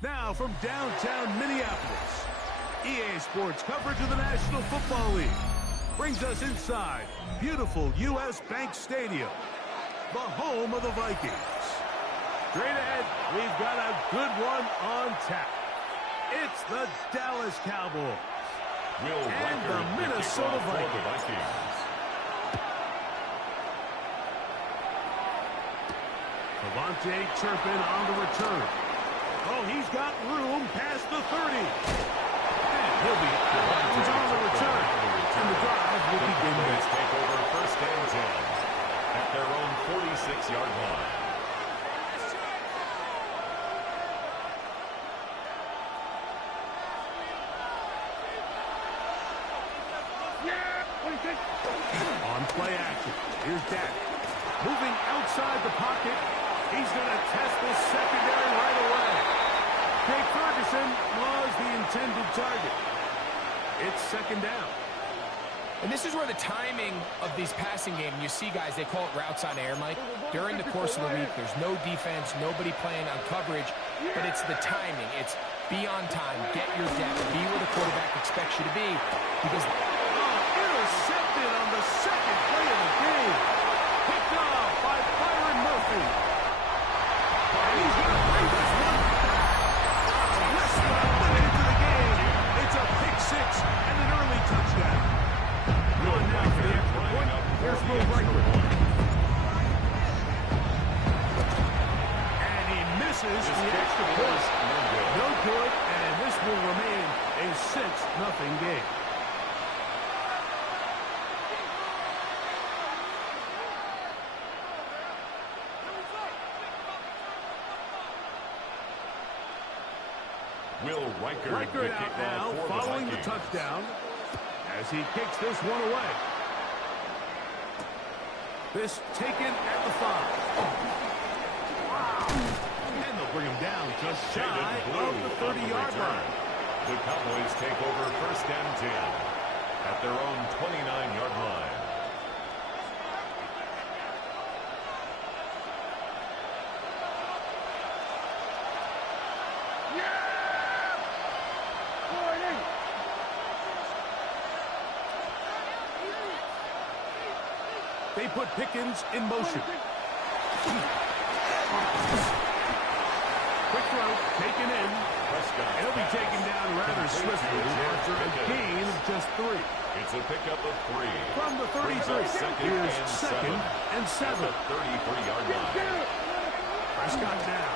Now from downtown Minneapolis, EA Sports coverage of the National Football League brings us inside beautiful U.S. Bank Stadium, the home of the Vikings. Straight ahead, we've got a good one on tap. It's the Dallas Cowboys and the Minnesota Vikings. Devontae Turpin on the return. Oh, he's got room past the 30. And he'll be on the return. And the drive will begin next. Take over first and 10 at their own 46-yard line. On play action, here's Dak. Moving outside the pocket. He's going to test the secondary right away. Jake Ferguson was the intended target. It's second down. And this is where the timing of these passing games, you see guys, they call it routes on air, Mike. During the course of the week, there's no defense, nobody playing on coverage, but it's the timing. It's be on time, get your depth, be where the quarterback expects you to be. Because intercepted on the second play of the game. Picked off by Byron Murphy. And he's going to bring this one back. Westbrook limited to the game. It's a pick six and an early touchdown. Going now for the extra point. Here's Will Riker. And he misses the extra point. No good, and this will remain a 6-0 game. Will Riker out now, following the touchdown, as he kicks this one away. This taken at the 5. And they'll bring him down just shy of the 30-yard line. The Cowboys take over first and 10 at their own 29-yard line. They put Pickens in motion. Quick throw, taken in. He'll be taken down rather swiftly after a gain of just 3. It's a pickup of 3. From the 33, here's second and 7. 33-yard line. Prescott now.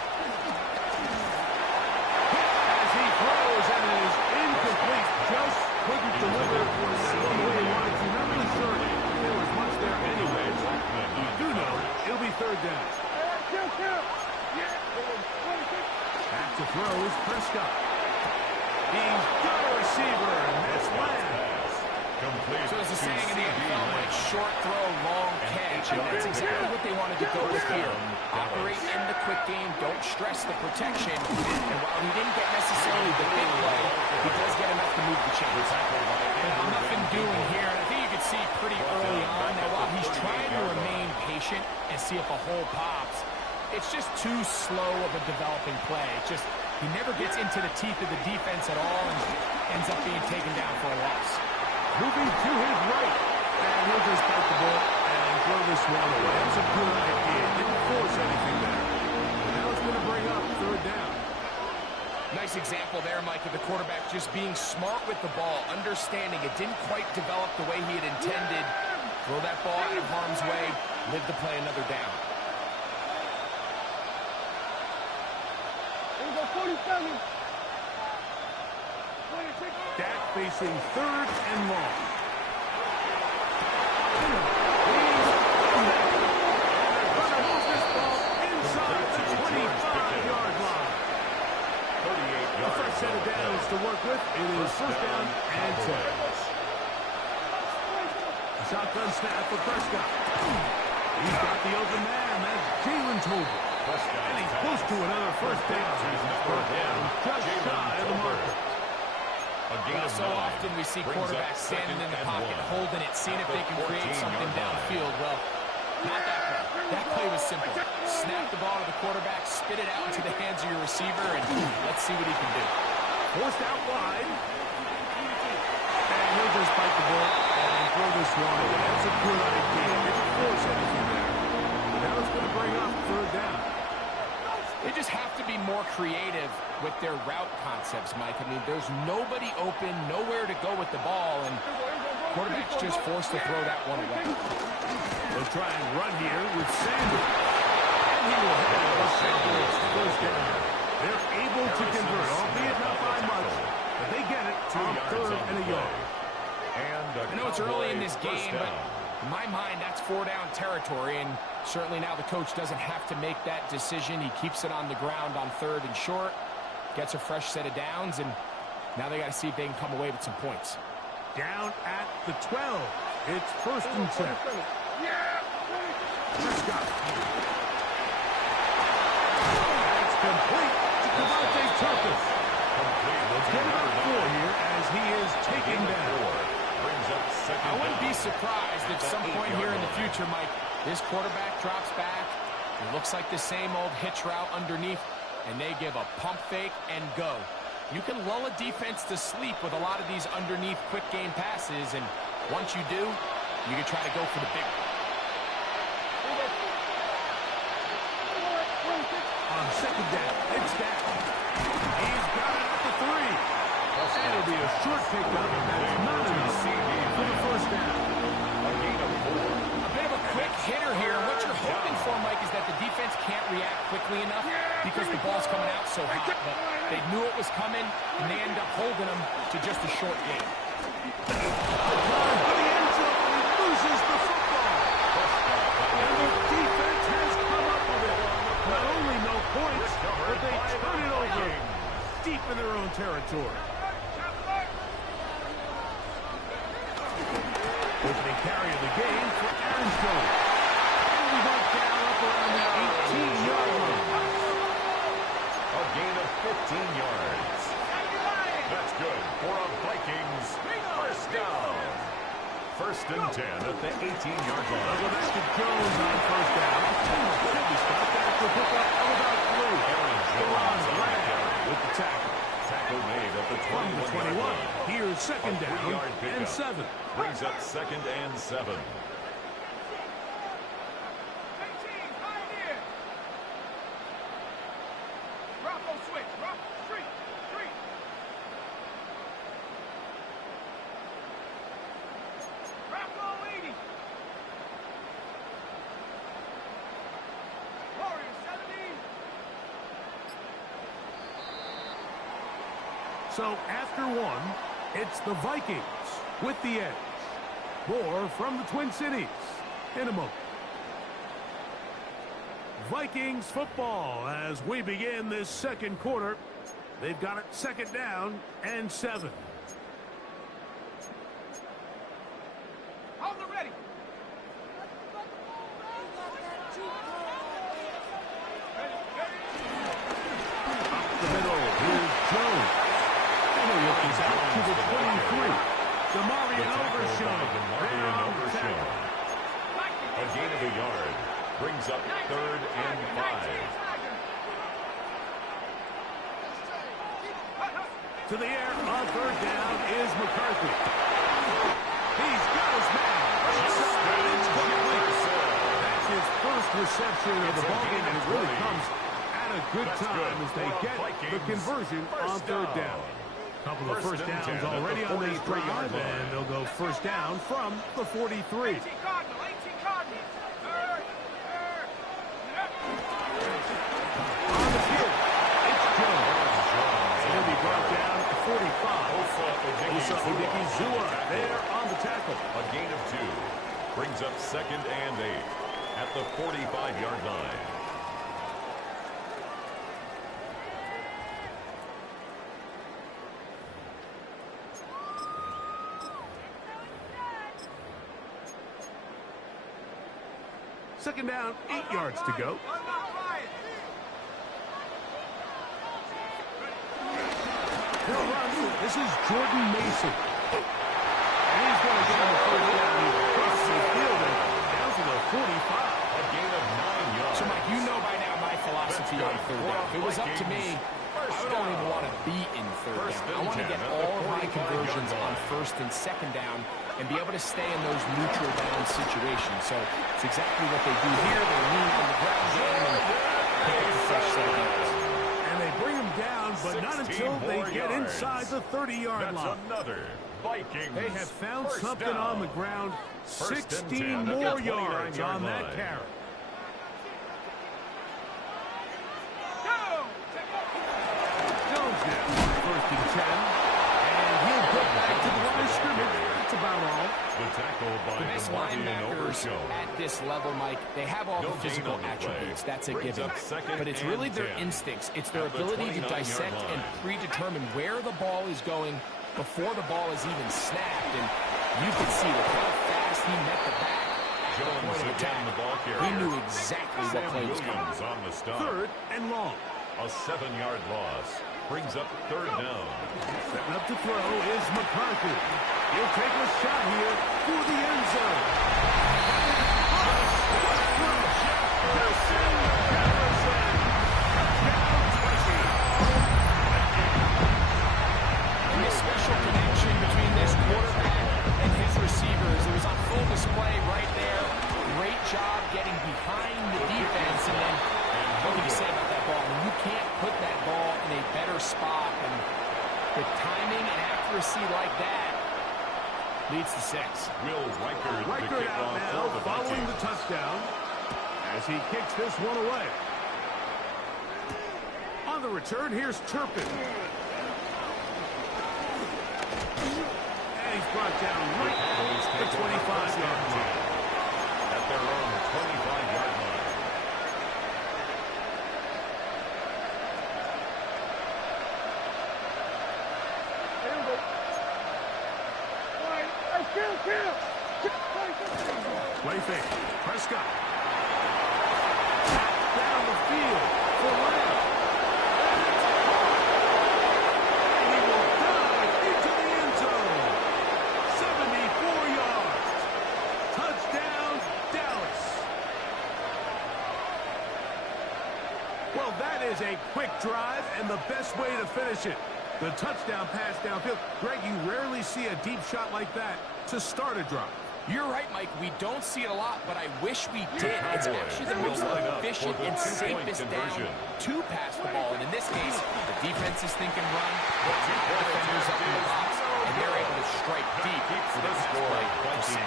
As he throws, and it is incomplete. Just couldn't deliver the way he wanted to. Not really sure there was much there anyway. You do know it'll be third down. Back to throw is Prescott. He's got a receiver, and that's Lance. Complete. So there's a saying in the NFL, like short throw, long catch, and that's exactly what they wanted to go with here. Operate in the quick game, don't stress the protection, and while he didn't get necessarily the big play, he does get enough to move the chains. Nothing doing here, and I think you could see pretty early on that while he's trying to remain patient and see if a hole pops, it's just too slow of a developing play. He never gets into the teeth of the defense at all and ends up being taken down for a loss. Moving to his right, and he'll just bite the ball and throw this one away. That's a good idea. Didn't force anything there. And now it's going to bring up third down. Nice example there, Mike, of the quarterback just being smart with the ball, understanding it didn't quite develop the way he had intended. Throw that ball out of harm's way, live to play another down. Dak facing third and long. Inside the 25-yard line. The first set of downs to work with. It is first down and 10. Shotgun snap for Prescott. He's got the open man. That's Jalen Tolbert. And he's close to another first down. First down just shy of the marker. So often we see quarterbacks standing in the pocket, holding it, seeing if they can create something downfield. Well, not that play. That play was simple. snap the ball to the quarterback, spit it out into the hands of your receiver, and let's see what he can do. Forced out wide. And he'll just bite the ball and throw this one away. That's a good idea. Didn't force anything there. Now it's going to bring up third down. They just have to be more creative with their route concepts, Mike. I mean, there's nobody open, nowhere to go with the ball, and quarterback's just forced to throw that one away. They'll try and run here with Sanders. And he will have a Sanders first down. They're able to convert, albeit not by much, but they get it on third and a yard. I know it's early in this game, but in my mind, that's 4-down territory, and certainly now the coach doesn't have to make that decision. He keeps it on the ground on third and short, gets a fresh set of downs, and now they got to see if they can come away with some points. Down at the 12. It's first and 10. Prescott. That's complete to Devontae Turpin. Let's get about 4 here as he is taken down. I wouldn't be surprised if some point here in the future, Mike, this quarterback drops back. It looks like the same old hitch route underneath, and they give a pump fake and go. You can lull a defense to sleep with a lot of these underneath quick game passes, and once you do, you can try to go for the big one. On second down, it's down. He's got it at the 3. And it'll be a short pickup, and that's not enough for the first down. A bit of a quick hitter here. What you're hoping for, Mike, is that the defense can't react quickly enough because the ball's coming out so hot. But they knew it was coming, and they end up holding them to just a short game. The end zone, he loses the football. And the defense has come up with it. Not only no points, but they turn it over deep in their own territory. Opening carry of the game for Aaron Jones. And we got down up around the 18-yard line. A gain of 15 yards. That's good for a Vikings first down. First and 10 at the 18-yard line. Go back to Jones on first down. Should be stopped after a pickup of about 3. Aaron Jones with the tackle. Tackle made at the 21. Here's second down and 7. Brings up second and 7. So after 1, it's the Vikings with the edge. More from the Twin Cities in a moment. Vikings football as we begin this second quarter. They've got it second down and 7. Hold it ready. Up the middle, here's Jones. And he looks out to the 23. Demarion Overshown. A gain of a yard. Brings up third and 5. To the air on third down is McCarthy. He's got his man. That's his first reception of the ballgame, and it really comes at a good time as they get the conversion on third down. Couple of first downs already on this drive, and they'll go first down from the 43. On the field, it's Jones. He'll be brought down to 45. Osa Odigizua there on the tackle. A gain of 2. Brings up second and 8 at the 45-yard line. Second down, 8 yards to go. He'll run. This is Jordan Mason. And he's going to get him a first down here across the field and down to the 45. A gain of 9 yards. So, Mike, you know by for you on third down. If it was up to me, I don't even want to be in third down. I want to get all of my conversions on first and second down and be able to stay in those neutral down situations. So it's exactly what they do here. They lean on the ground game and pick up a fresh set of downs. And they bring them down, but not until they get inside the 30-yard line. That's another Vikings. They have found something down. On the ground. 16 10 more yards on that carry. Jones now, first and 10. And he'll go back to the line of scrimmage. That's about all. The tackle by The best linebackers at this level, Mike, they have all the physical attributes. That's a given. But it's really their instincts. It's their ability to dissect and predetermine where the ball is going before the ball is even snapped. And you can see with how fast he met the back. Jones again, the ball carrier. He knew exactly what play was coming. On the stop. Third and long. A 7-yard loss brings up third down. Setting up to throw is McCarthy. He'll take a shot here for the end zone. And the special connection between this quarterback and his receivers, it was on full display right there. Great job getting behind the defense. And then, what can you say about that ball? You can't put that ball in a better spot. And with timing and accuracy like that, leads to 6. Will Reichert Out now, following the touchdown, as he kicks this one away. On the return, here's Turpin. And he's brought down right at the 25-yard line. At their own 25-yard line. Play fake. Prescott. Down the field for Lamb. And he will dive into the end zone. 74 yards. Touchdown, Dallas. Well, that is a quick drive and the best way to finish it. The touchdown pass downfield. Greg, you rarely see a deep shot like that to start a drive. You're right, Mike. We don't see it a lot, but I wish we did. It's actually the most efficient and safest down to pass the ball. And in this case, the defense is thinking run, the defenders up in the box, and they're able to strike deep for the play for 6.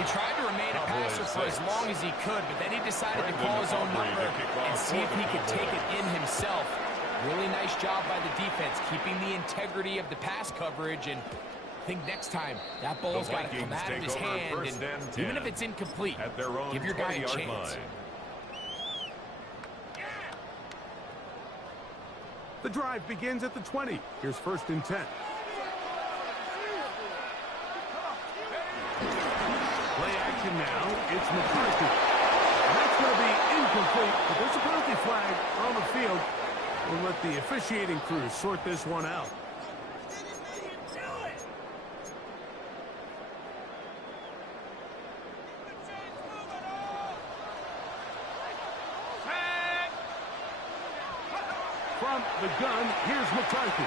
He tried to remain a passer for as long as he could, but then he decided to call his own number and see if he could take it in himself. Really nice job by the defense, keeping the integrity of the pass coverage. And I think next time that ball's got to come out of his hand, and even if it's incomplete, give your guy a chance. The drive begins at the 20. Here's first and 10. Play action now. It's McCarthy. That's going to be incomplete, but there's a penalty flag on the field. We'll let the officiating crew sort this one out. From the gun, here's McCarthy.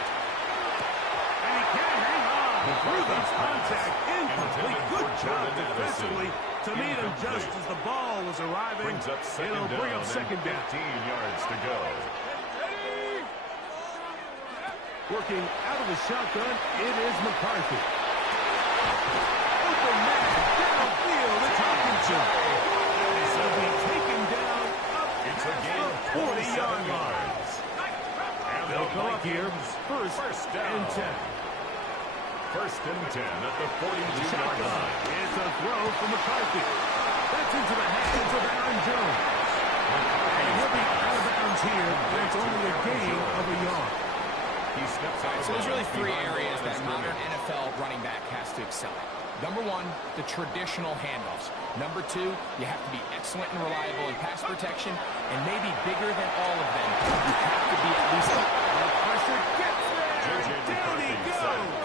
And he can't hang on through the contact. Incomplete. Good job defensively to meet him just as the ball was arriving. It'll bring up second down. 15 yards to go. Working out of the shotgun, it is McCarthy. Open man, downfield, it's Hopkinson. He'll be taken down up at the 40-yard line. They'll come up here first down. And 10. First and 10 at the 42-yard line. It's a throw from McCarthy. That's into the hands of Aaron Jones. And he'll be out of bounds here, and it's only a gain of a yard. He steps out. So there's really 3 areas that modern NFL running back has to excel at. Number 1, the traditional handoffs. Number 2, you have to be excellent and reliable in pass protection, and maybe bigger than all of them, you have to be at least Pressure gets there. Down he goes.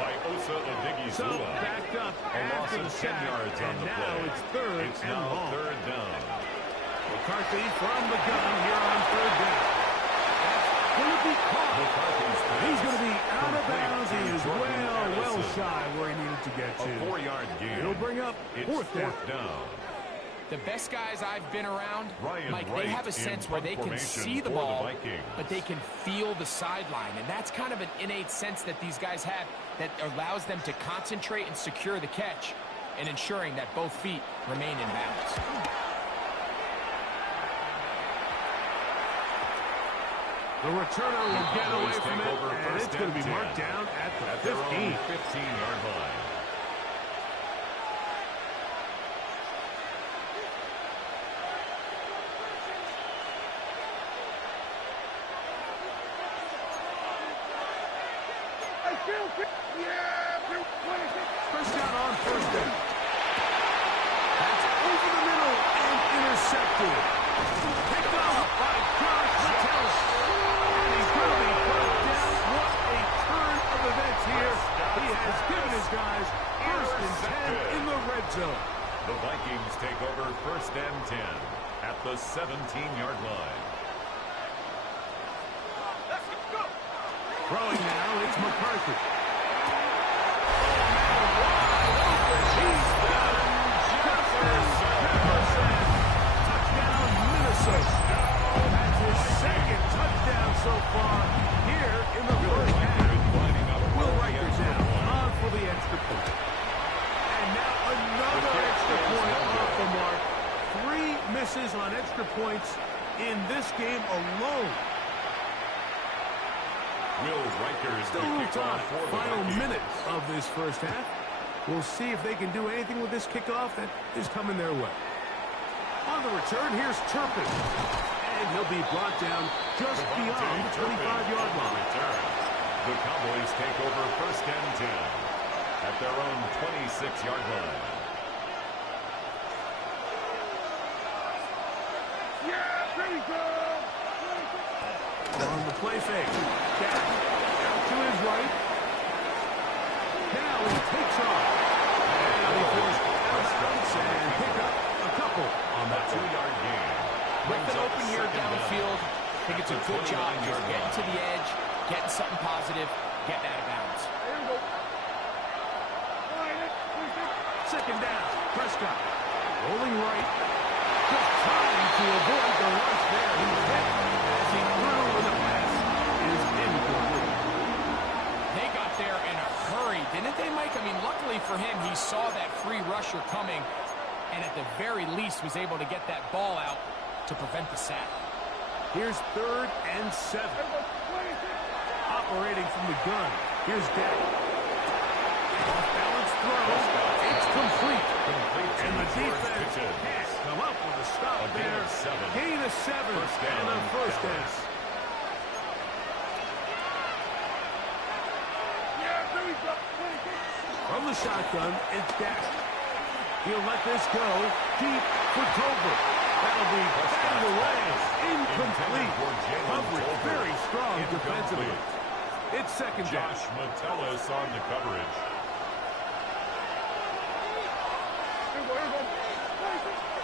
By Osa So Odigizula. backed up A loss after the of 10 sack, yards on and the now play. it's third It's and now long. third down. McCarthy from the gun here on third down. That's going to be caught. He's going to be out of bounds. He is well shy where he needed to get to. A 4-yard gain. It'll bring up fourth down. The best guys I've been around, Mike, they have a sense where they can see the the ball, Vikings. but they can feel the sideline. And that's kind of an innate sense that these guys have that allows them to concentrate and secure the catch and ensuring that both feet remain in bounds. The returner will get away from it, and it's going to be marked down at the 15. 15-yard line. First down on first down. That's over the middle and intercepted. Picked off by Josh Metellus. And he's going to be brought down. What a turn of events here. He has given his guys first and 10 in the red zone. The Vikings take over first and 10 at the 17-yard line. Throwing now, it's McCarthy. Touchdown, Minnesota. That's his second touchdown so far here in the first half. Will Riker's down on for the extra point. And now another extra point off the mark. 3 misses on extra points in this game alone. Will Riker is Still the kickoff time. for the Final Vikings. minutes of this first half. We'll see if they can do anything with this kickoff that is coming their way. On the return, here's Turpin. And he'll be brought down just beyond the 25-yard line. The Cowboys take over first and 10 at their own 26-yard line. On the play fake. Dak out to his right. Now he takes off. And he forced out of bounds and pick up a couple on that 2-yard gain. Nothing open here downfield. I think it's a good job just getting to the edge, getting something positive, getting out of bounds. Second down. Prescott rolling right. Just trying to avoid the rush there. He's hit as he threw and the pass is incomplete. They got there in a hurry, didn't they, Mike? I mean, luckily for him, he saw that free rusher coming and at the very least was able to get that ball out to prevent the sack. Here's 3rd and 7. Operating from the gun. Here's Dak. Off-balance throw. It's complete. And the defense can't come up with a stop there. Gain of 7 and a first down. From the shotgun, it's Dak. He'll let this go deep for Tolbert. That'll be batted away. Incomplete. Coverage very strong defensively. It's second down. Josh Metellus on the coverage.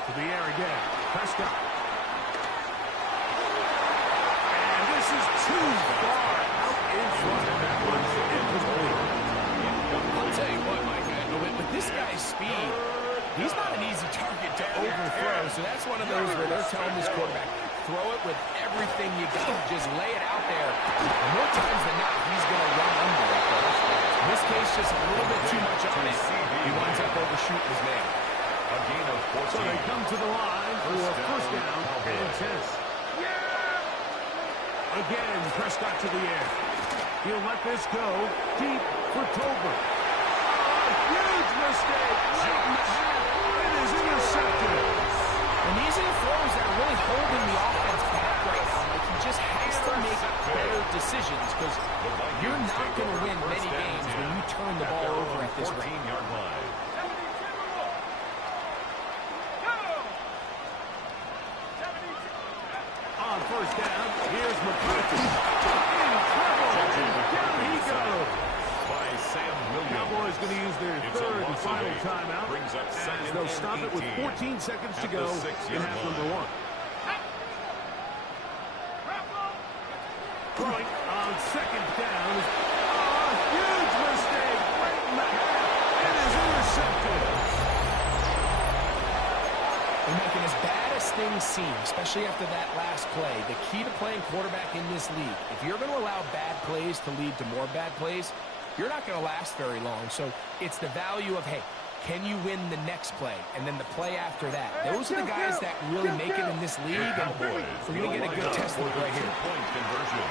To the air again. Prescott. And this is too far out in front. That one's incomplete. I'll tell you what, Mike, with this guy's speed, he's not an easy target to overthrow. So that's one of those where they're telling this quarterback, throw it with everything you got. Just lay it out there. And more times than not, he's going to run under it. In this case, just a little bit too much on it. He winds up overshooting his man. A gain of 14. So they come to the line for first down and 10. Again, Prescott to the air. He'll let this go deep for Tolbert. A huge mistake. Right in the half. It is intercepted. And these are the throws that are really holding the offense back right now. Like, he just has to make better decisions because you're not going to win many games when you turn the ball over at this rate. 14-yard line. On first down, here's McCarthy. In trouble. Down he goes. By Sam Williams. Cowboys going to use their It's a third and loss of final 8. timeout. Brings up As second they'll and stop it with 18 14 seconds to at go the in 6-yard half line. number 1. Throwing on second down. Oh, huge mistake right in the half. It is intercepted. They're making as bad as things seem, especially after that last play. The key to playing quarterback in this league, if you're going to allow bad plays to lead to more bad plays, you're not going to last very long. So it's the value of, hey, can you win the next play? And then the play after that. Those are the guys that really make it in this league. And we're going to get a good test look right here. Point conversion.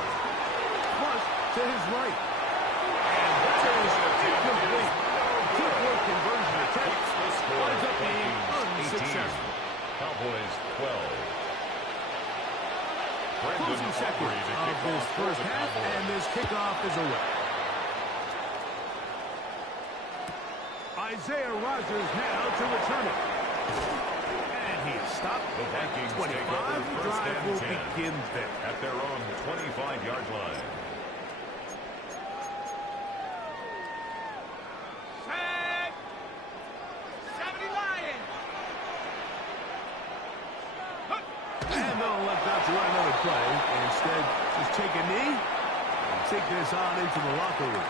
Plus to his right. And that is incomplete. Two-point conversion attempt. Winds up being unsuccessful. Cowboys 12. Closing seconds of this first half, and this kickoff is away. Isaiah Rodgers now to return it. And he is stopped The at Vikings 25. take over The first drive and will 10 begin there. at their own 25-yard line. Set. 70 Lions. And they'll let that to run another play. Instead, just take a knee and take this on into the locker room.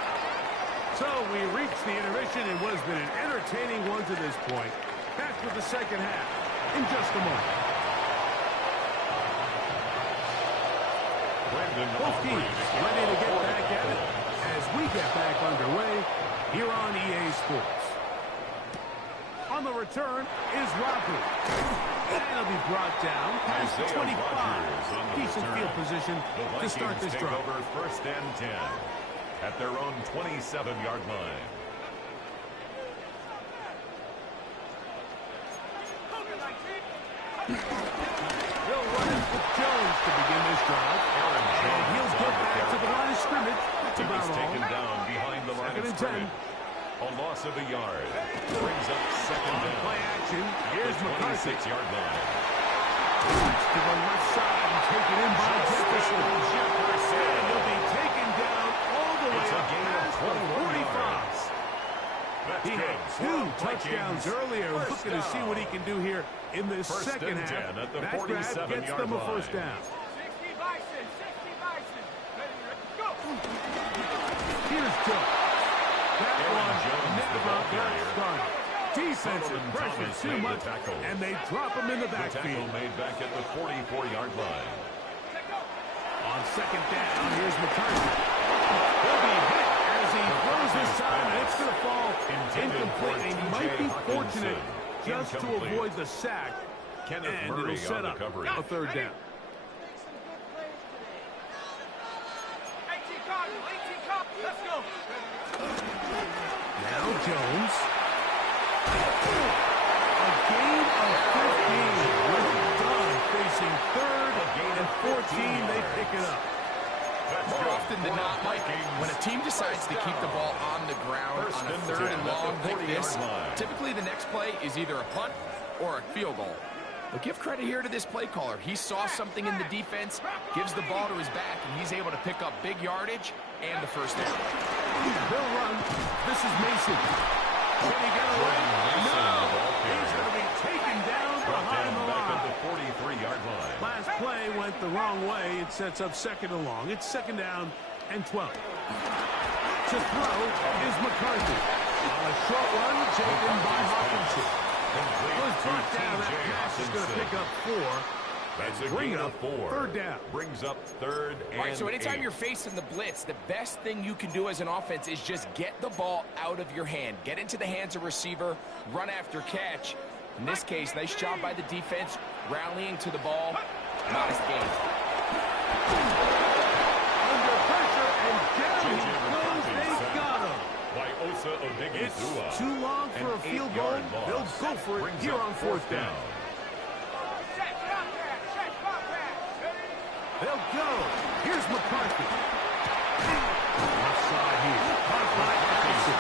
So we reached the intermission in what has been an entertaining one to this point. Back with the second half in just a moment. Both teams ready to get back at it as we get back underway here on EA Sports. On the return is Rodgers. And he'll be brought down past the 25. Decent field position to start this drive. Over first and 10 at their own 27-yard line. They'll run it with Jones to begin this drive. And he'll get back to the line of scrimmage. That's about all. Taken down behind the line of scrimmage. A loss of a yard. Brings up second down. Play action. Here's the McCarthy. 26-yard line. To the left side and taken in by Jefferson. And he'll be taken down all the way It's a up gain of past the 21 45. yards. That's He had good. 2 touchdowns earlier. Looking to see what he can do here in this First second and half. 10 at the That grab 47-yard gets them a first line. down. 60 Bison. 60 Bison. Go. Here's Jones. That Aaron one Jones, the never ball got carrier. started. Defensive Solomon pressure Thomas too made the much, tackle. and they drop him in the The tackle backfield. made back at the 44-yard line. On second down, here's McCarthy. He'll be hit as he throws this time, and it's going to fall incomplete. He might be fortunate just to avoid the sack, Kenneth and Murray it'll set on the up coverage. a third down. 18 Cardinal. 18 Cardinal. Let's go. Now Jones. A gain of 15. We're done facing third and 14. They pick it up. More often than not, Mike, when a team decides to keep the ball on the ground on a third and long like this, typically the next play is either a punt or a field goal. But give credit here to this play caller. He saw something in the defense, gives the ball to his back, and he's able to pick up big yardage and the first down. They'll run. This is Mason. Can he get away? No. He's going to be taken down behind the line. Back at the 43-yard line. Last play went the wrong way. It sets up second and long. It's second down and 12. To throw is McCarthy. On a short run, taken by Hawkinson. Was brought down. That pass is going to pick up 4. That's a Bring gain up of 4. third down. Brings up third and All right, so anytime 8. you're facing the blitz, the best thing you can do as an offense is just get the ball out of your hand. Get into the hands of receiver, run after catch. In this case, nice job by the defense, rallying to the ball. Modest gain. Under pressure, and down he goes. They got him. By Osa Odighizuwa. It's too long for a field goal. They'll go for it here on fourth down. They'll go. Here's McCarthy. Left side here. Caught by Hawkinson.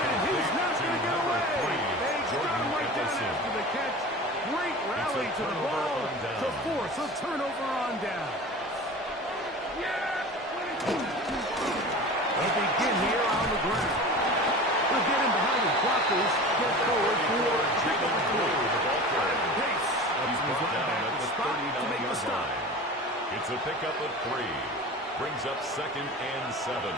And he's not going to get away. They got him right down after the catch. Great rally to the ball to force a turnover on down. They begin here on the ground. They'll get him behind his blockers. Get forward for pickup 3. Pace. He's brought down at the spot to make the 39-yard stop. line. It's a pickup of 3. Brings up 2nd and 7.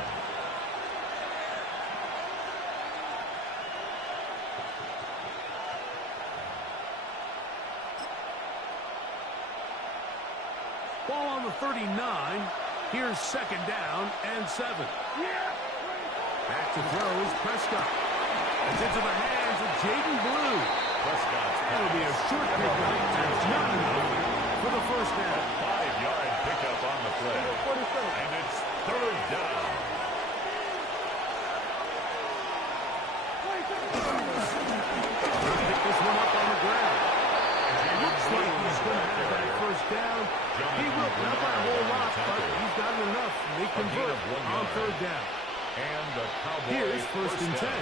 Ball on the 39. Here's 2nd down and 7. Back to throws, Prescott. It's into the hands of Jaden Blue. Prescott's It'll be a short pickup. It's not enough for the first down. 5-yard pickup on the play. And it's 3rd down. Pick this one up on the ground. It looks like he's going to have that first down. He will, not by a whole lot, but he's got enough. They convert on 3rd down. And the Cowboys Here's 1st and 10.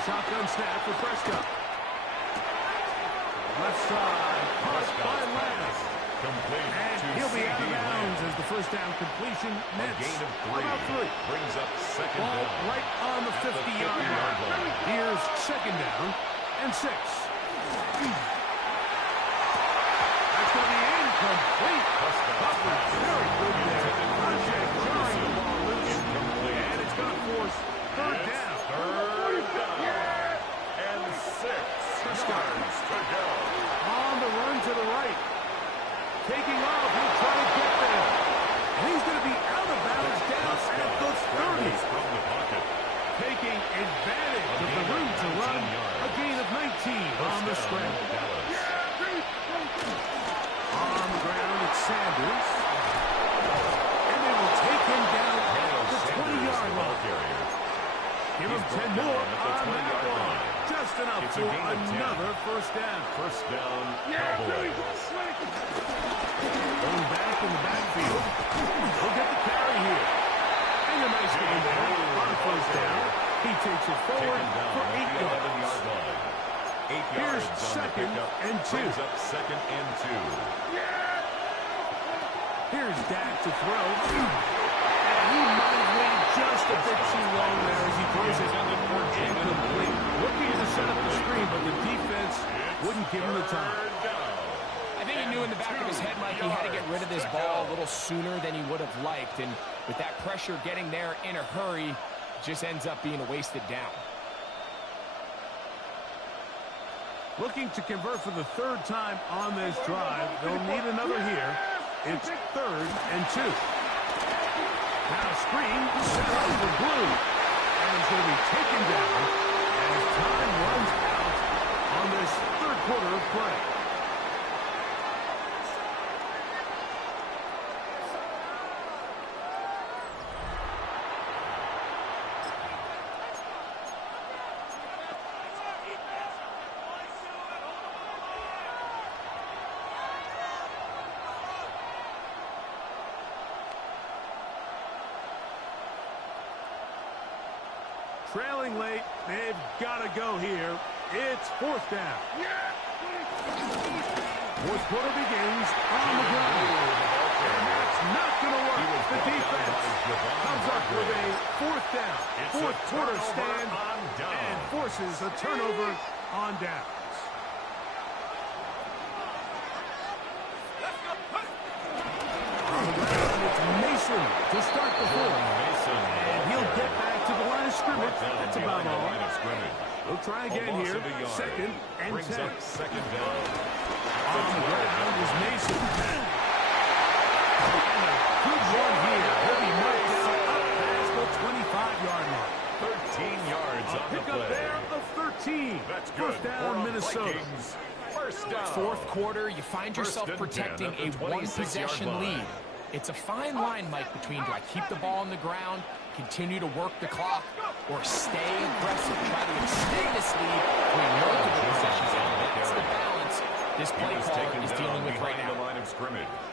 Shotgun snap for Prescott. Left side, caught by Lance. Complete And to he'll be out of C.D. bounds as the first down completion A nets. gain of About 3. Brings up 2nd Ball down. right on the 50-yard line. Here's 2nd down and 6. That's going to be incomplete. Butler, very good there. Project carrying the ball loose. And it's going to force 3rd down. 3rd down. And 6 yards to go. On the run to the right. Taking off, he'll try to get there. And he's going to be out of bounds down at the 30. From the pocket. Taking advantage of the room to run. A gain of 19 on the scramble. On the ground, it's Sanders. And they will take him down at the 20-yard line. Give him 10 more on that one. Just enough for another first down. First down, Cowboys. Going back in the backfield. He'll get the carry here. And a nice game there on first down. He takes it forward for 8 yards. 8 Here's yards on 2nd the pickup. and 2. Brings up 2nd and 2. Here's Dak to throw. And he might have waited just a bit too long there as he throws it incomplete. Looking to set up the screen, but the defense wouldn't give him the time. I think he knew in the back of his head, Mike, he had to get rid of this ball a little sooner than he would have liked. And with that pressure getting there in a hurry, it just ends up being a wasted down. Looking to convert for the 3rd time on this drive. They'll need another here. It's 3rd and 2. Now screen set over Blue. And it's going to be taken down as time runs out on this 3rd quarter of play. Trailing late, they've got to go here. It's 4th down. 4th quarter begins on the ground. And that's not going to work. The defense comes up with a 4th down. 4th quarter stand and forces a turnover on downs. On the ground, it's Mason to start the 4th. And he'll get back to the line of scrimmage. That's about all. We'll try again here. 2nd and 10. 2nd down. On the ground is Mason. And a good one here. He'll be marked down up past the 25-yard line. 13 yards on the Pick up play. there of 13. That's good. First down, Minnesota. Vikings. First down. 4th quarter, you find yourself protecting a one-possession lead. It's a fine line, Mike, between do I keep the ball on the ground, continue to work the clock, or stay aggressive, try to extend this lead between multiple possessions. And that's the balance this play caller is dealing with right now.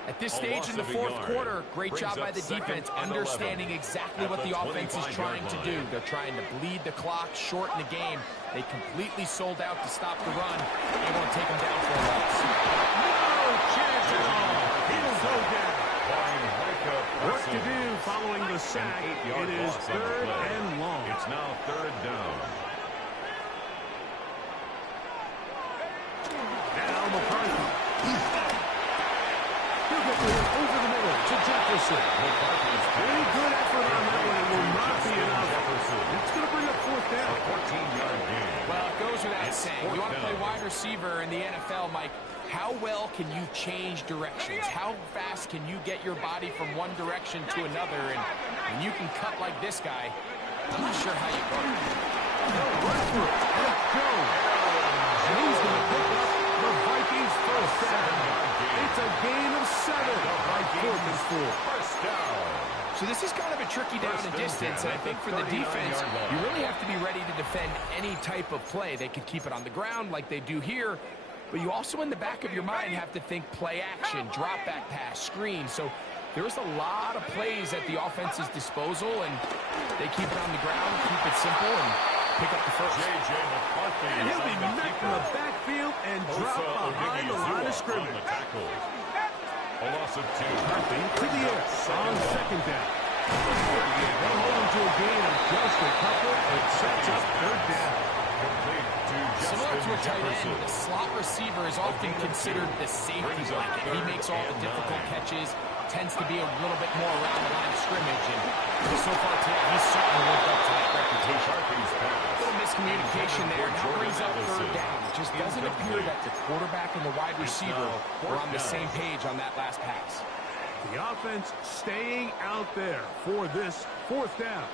At this stage in the 4th quarter, great job by the defense, understanding exactly what the offense is trying to do. They're trying to bleed the clock, shorten the game. They completely sold out to stop the run. They want to take them down for a loss. No chance at all. He'll go down. Work to do following the sack. It is 3rd and long. It's now 3rd down. Now McCarthy. Jefferson. Pretty good effort on that one. It will not be enough. It's going to bring up fourth down. A 14-yard gain. Well, it goes without saying. You want to play wide receiver in the NFL, Mike. How well can you change directions? How fast can you get your body from one direction to another? And when you can cut like this guy, I'm not sure how you go. Let's go. And he's going to pick up the Vikings first down. It's a gain of 7. Fourth and 4. First down. So this is kind of a tricky down and distance, and I think for the defense, you really have to be ready to defend any type of play. They could keep it on the ground like they do here, but you also in the back of your mind have to think play action, drop back pass, screen. So there's a lot of plays at the offense's disposal, and they keep it on the ground, keep it simple, and pick up the first. And he'll be met in the backfield and drop behind the line of scrimmage. A loss of 2. Murphy to the air on second down. They'll hold him to a gain of just a couple. It sets up third down. Similar to a tight end, the slot receiver is often considered the safety blanket. He makes all the difficult catches, tends to be a little bit more around the line of scrimmage, and so far today, he's certainly lived up to that reputation. A little miscommunication there. Now brings up third down. It just doesn't appear that the quarterback and the wide receiver are on the same page on that last pass. The offense staying out there for this fourth down.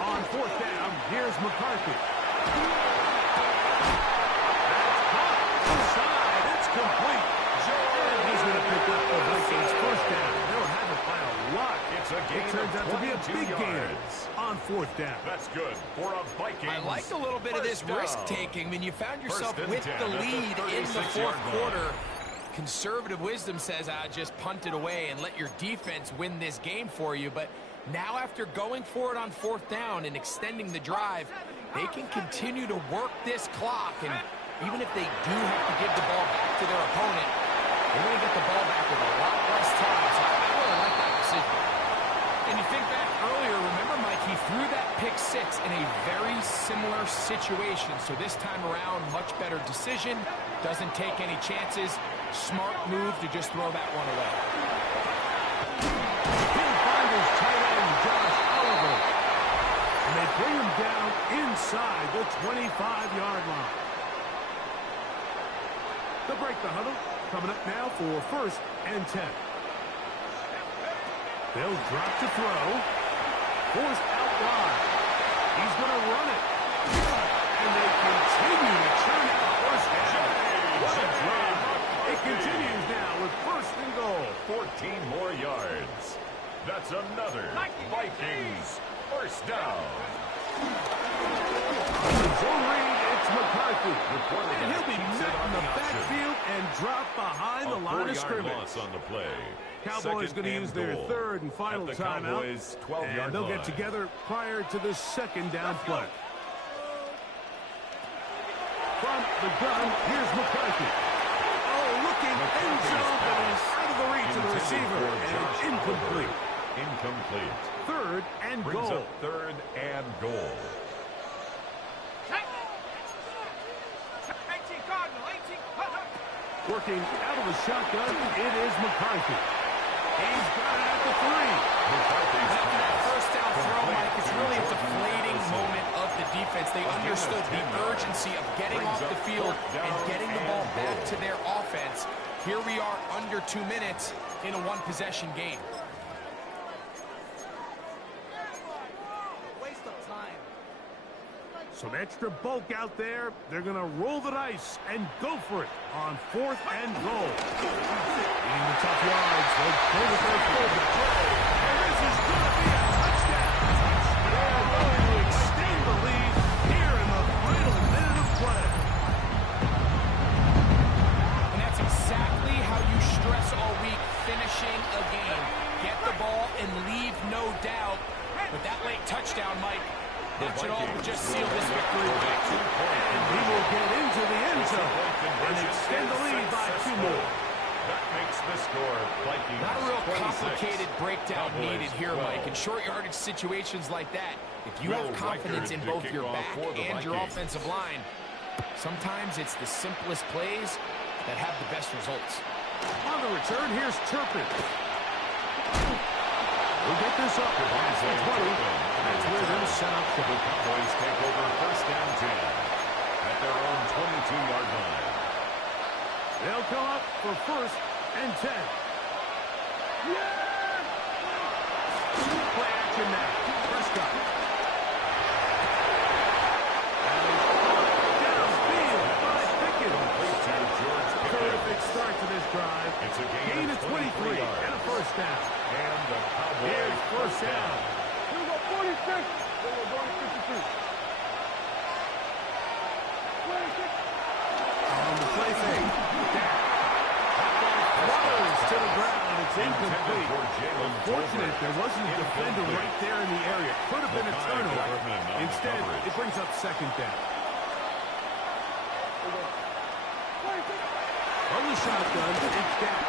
On fourth down, here's McCarthy. That's caught inside. It's complete. And he's going to pick up the Vikings first down. They'll have it by a lot. It turns out to be a big gain on fourth down. That's good for a Vikings. I liked a little bit of this risk-taking. When you found yourself with the lead in the fourth quarter, conservative wisdom says, just punt it away and let your defense win this game for you. But now after going for it on fourth down and extending the drive, they can continue to work this clock. And even if they do have to give the ball back to their opponent, they're going to get the ball back with a lot less time. So I really like that decision. And you think back earlier, remember, Mike, he threw that pick six in a very similar situation. So this time around, much better decision. Doesn't take any chances. Smart move to just throw that one away. He'll find his tight end, Josh Oliver. And they bring him down inside the 25-yard line. They'll break the huddle. Coming up now for first and 10. They'll drop to throw. Forced out wide. He's going to run it. And they continue to churn out first down. What a drive. It continues now with first and goal. 14 more yards. That's another Vikings first down. On the zone read, it's McCarthy. And he'll be met in the backfield and dropped behind the line of scrimmage. Loss on the play. Cowboys going to use their third and final timeout. And they'll get together prior to the second down play. From the gun, here's McCarthy. Oh, looking end zone, but he's out of the reach of the receiver. And incomplete. Incomplete. Third and Brings goal. up third and goal. 18 Cardinal, 18 Cardinal. Working out of the shotgun, it is McCarthy. He's got it at the 3. McCarthy's First down throw, Mike, it's really a deflating moment of the defense. They understood the urgency of getting off the field and getting the ball back to their offense. Here we are under 2 minutes in a one-possession game. Waste of time. Some extra bulk out there. They're going to roll the dice and go for it on fourth and goal. Eating the tough yards. They'll pull the first fullback. And this is going to be a touchdown. They're going to extend the lead here in the final minute of play. And that's exactly how you stress all week, finishing a game. Get the ball and leave no doubt. But that late touchdown, Mike, that should all just seal this victory. And he will get into the end zone and extend the lead by 2 more. That makes the score Vikings Not a real 26. complicated breakdown Cowboys needed here, 12. Mike. In short yardage situations like that, if you have Will confidence in record both to your kick off back for the and your Vikings. offensive line, sometimes it's the simplest plays that have the best results. On the return, here's Turpin. We'll get this up to the 20. That's where they'll set up for the Cowboys take over first down 10 at their own 22-yard line. They'll come up for first and 10. Play action now. Prescott. Downfield by Pickens. Terrific start to this drive. It's a Gain of 23 and a first down. And the Cowboys Here's first down. We go 46. We go going 52. 26. On the play fake. Flutters to the ground. It's incomplete. Unfortunate there wasn't a defender right there in the area. Could have been a turnover. Instead, it brings up second down. On the shotgun, it's down.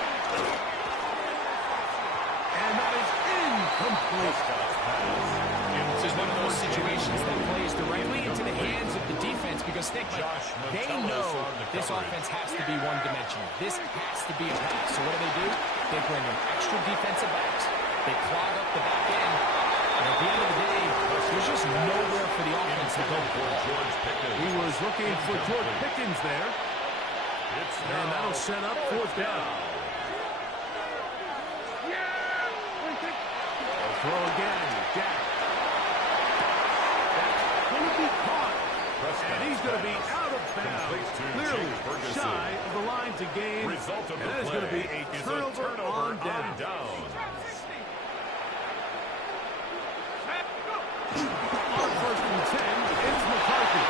And that is incomplete. This is one of those situations that plays directly into the hands of the defense because they know this offense has to be one-dimensional. This has to be a pass. So what do? They bring in extra defensive backs. They clog up the back end. And at the end of the day, there's just nowhere for the offense to go. He was looking for George Pickens there. And that'll set up fourth down. They'll throw again. Jack. That's going to be caught. And he's going to be out of bounds. Clearly shy of the line to gain. And that is going to be a turnover on down. On first and 10, it's McCarthy.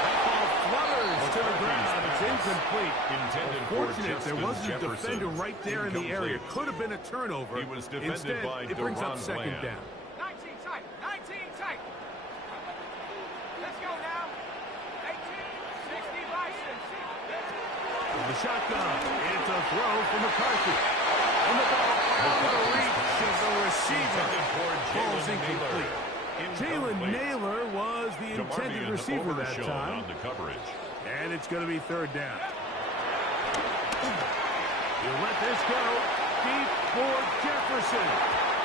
That ball flutters to the ground. It's incomplete. Unfortunate there wasn't a defender right there in the area. Could have been a turnover. Instead, it brings up second down. 19 tight. 19 tight. Let's go now. 18, 60 Bison. The shotgun. It's a throw for McCarthy. And the ball out of the reach of the receiver. Ball's incomplete. Jalen Naylor was the intended receiver that time. On the coverage. And it's going to be third down. He'll let this go deep for Jefferson.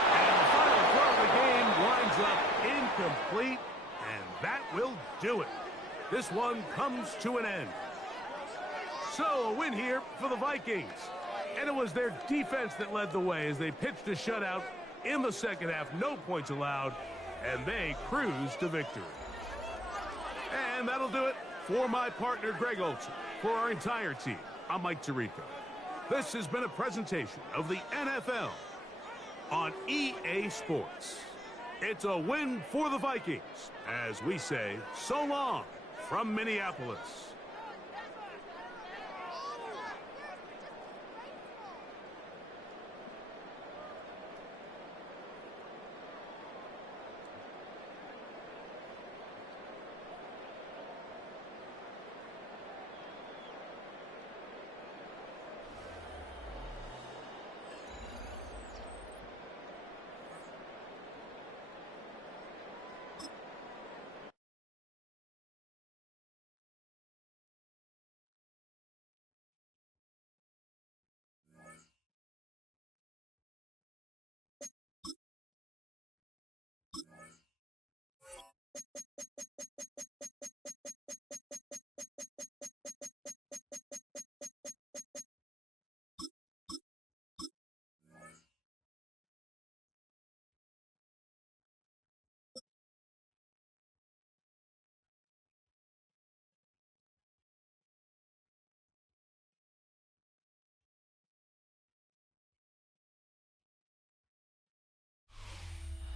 And the final throw of the game winds up incomplete. And that will do it. This one comes to an end. So a win here for the Vikings. And it was their defense that led the way as they pitched a shutout in the second half. No points allowed. And they cruise to victory. And that'll do it for my partner, Greg Olson. For our entire team, I'm Mike Tirico. This has been a presentation of the NFL on EA Sports. It's a win for the Vikings, as we say so long from Minneapolis.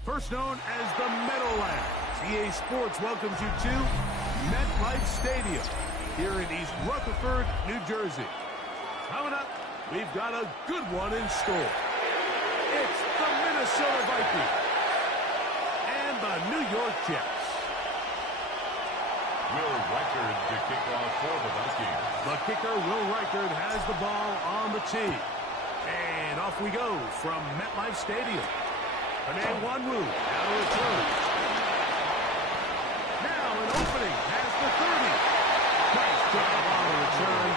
First known as the Meadowlands, EA Sports welcomes you to MetLife Stadium here in East Rutherford, New Jersey. Coming up, we've got a good one in store. It's the Minnesota Vikings and the New York Jets. Will Reichard to kick off for the Vikings. The kicker, Will Reichard, has the ball on the tee. And off we go from MetLife Stadium. Panay Wanwu, now to return. Now an opening, has the 30. Nice job on the return.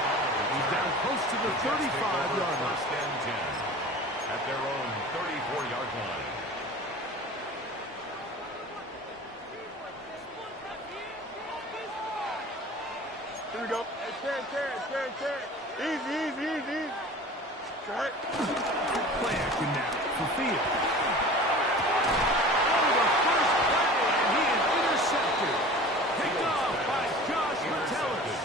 He's down close to the 35-yard line. First and 10 at their own 34-yard line. Here we go. Hey, turn. Easy, easy, easy. Right. Play action now for Field. Oh, the first play, and he is intercepted. Picked off by Josh Metellus.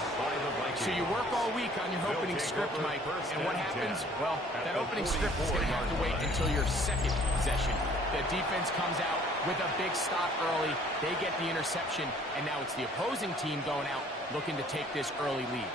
So you work all week on your opening script, Mike, and what happens? Well, that opening script is going to have to wait until your second possession. The defense comes out with a big stop early. They get the interception, and now it's the opposing team going out looking to take this early lead.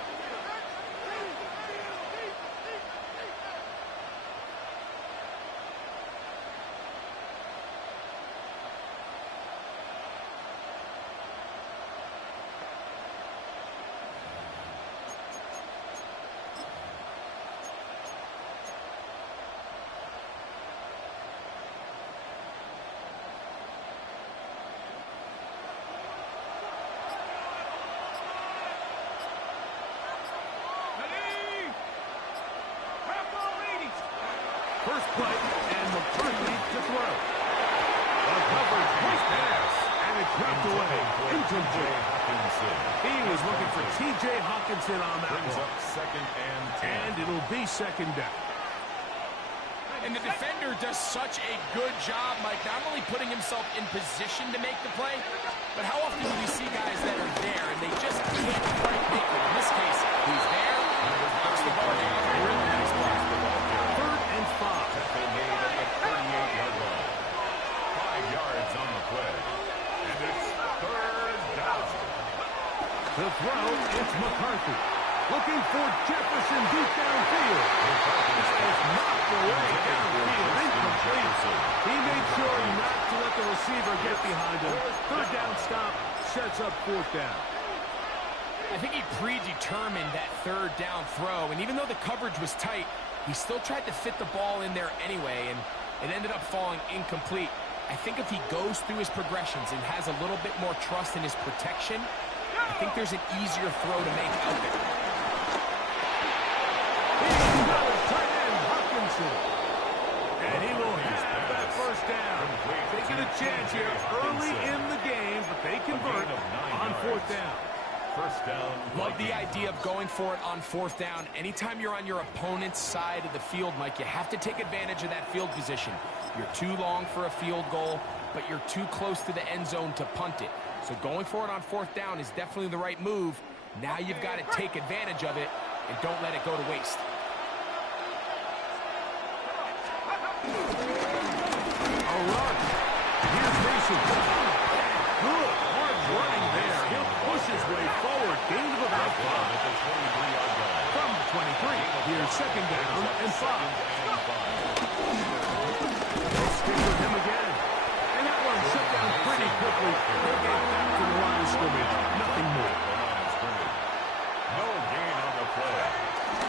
First play, and McCarthy to throw. A coverage quick pass, and it's knocked away. Incomplete. He was looking for T.J. Hawkinson on that Brings one. up second and 10. And it'll be second down. And the defender does such a good job, Mike, not only putting himself in position to make the play, but how often do we see guys that are there and they just can't quite make it? In this case, he's there, knocks the ball down, really nice play. 3rd and 5. Tackle made at the 38-yard line. 5 yards on the play. And it's third down. The throw, it's McCarthy. Looking for Jefferson deep downfield. This is knocked away downfield. Incomplete. He made sure not to let the receiver get behind him. 3rd down stop sets up 4th down. I think he predetermined that 3rd down throw, and even though the coverage was tight, he still tried to fit the ball in there anyway, and it ended up falling incomplete. I think if he goes through his progressions and has a little bit more trust in his protection, I think there's an easier throw to make out there. He's got his tight end, Hawkinson. And he will have that 1st down. Taking a chance here early in the game, but they convert on 4th down. First down. Love the idea of going for it on 4th down. Anytime you're on your opponent's side of the field, Mike, you have to take advantage of that field position. You're too long for a field goal, but you're too close to the end zone to punt it. So going for it on 4th down is definitely the right move. Now you've got to take advantage of it and don't let it go to waste. A run. Here's Mason. Good hard running there. He'll push his way forward. Gain of about 5. At the 23-yard line. From the 23. Here's 2nd down and 5. They'll stick with him again. And that one shut down pretty quickly. They'll get back to the line of scrimmage. Nothing more. No gain on the play.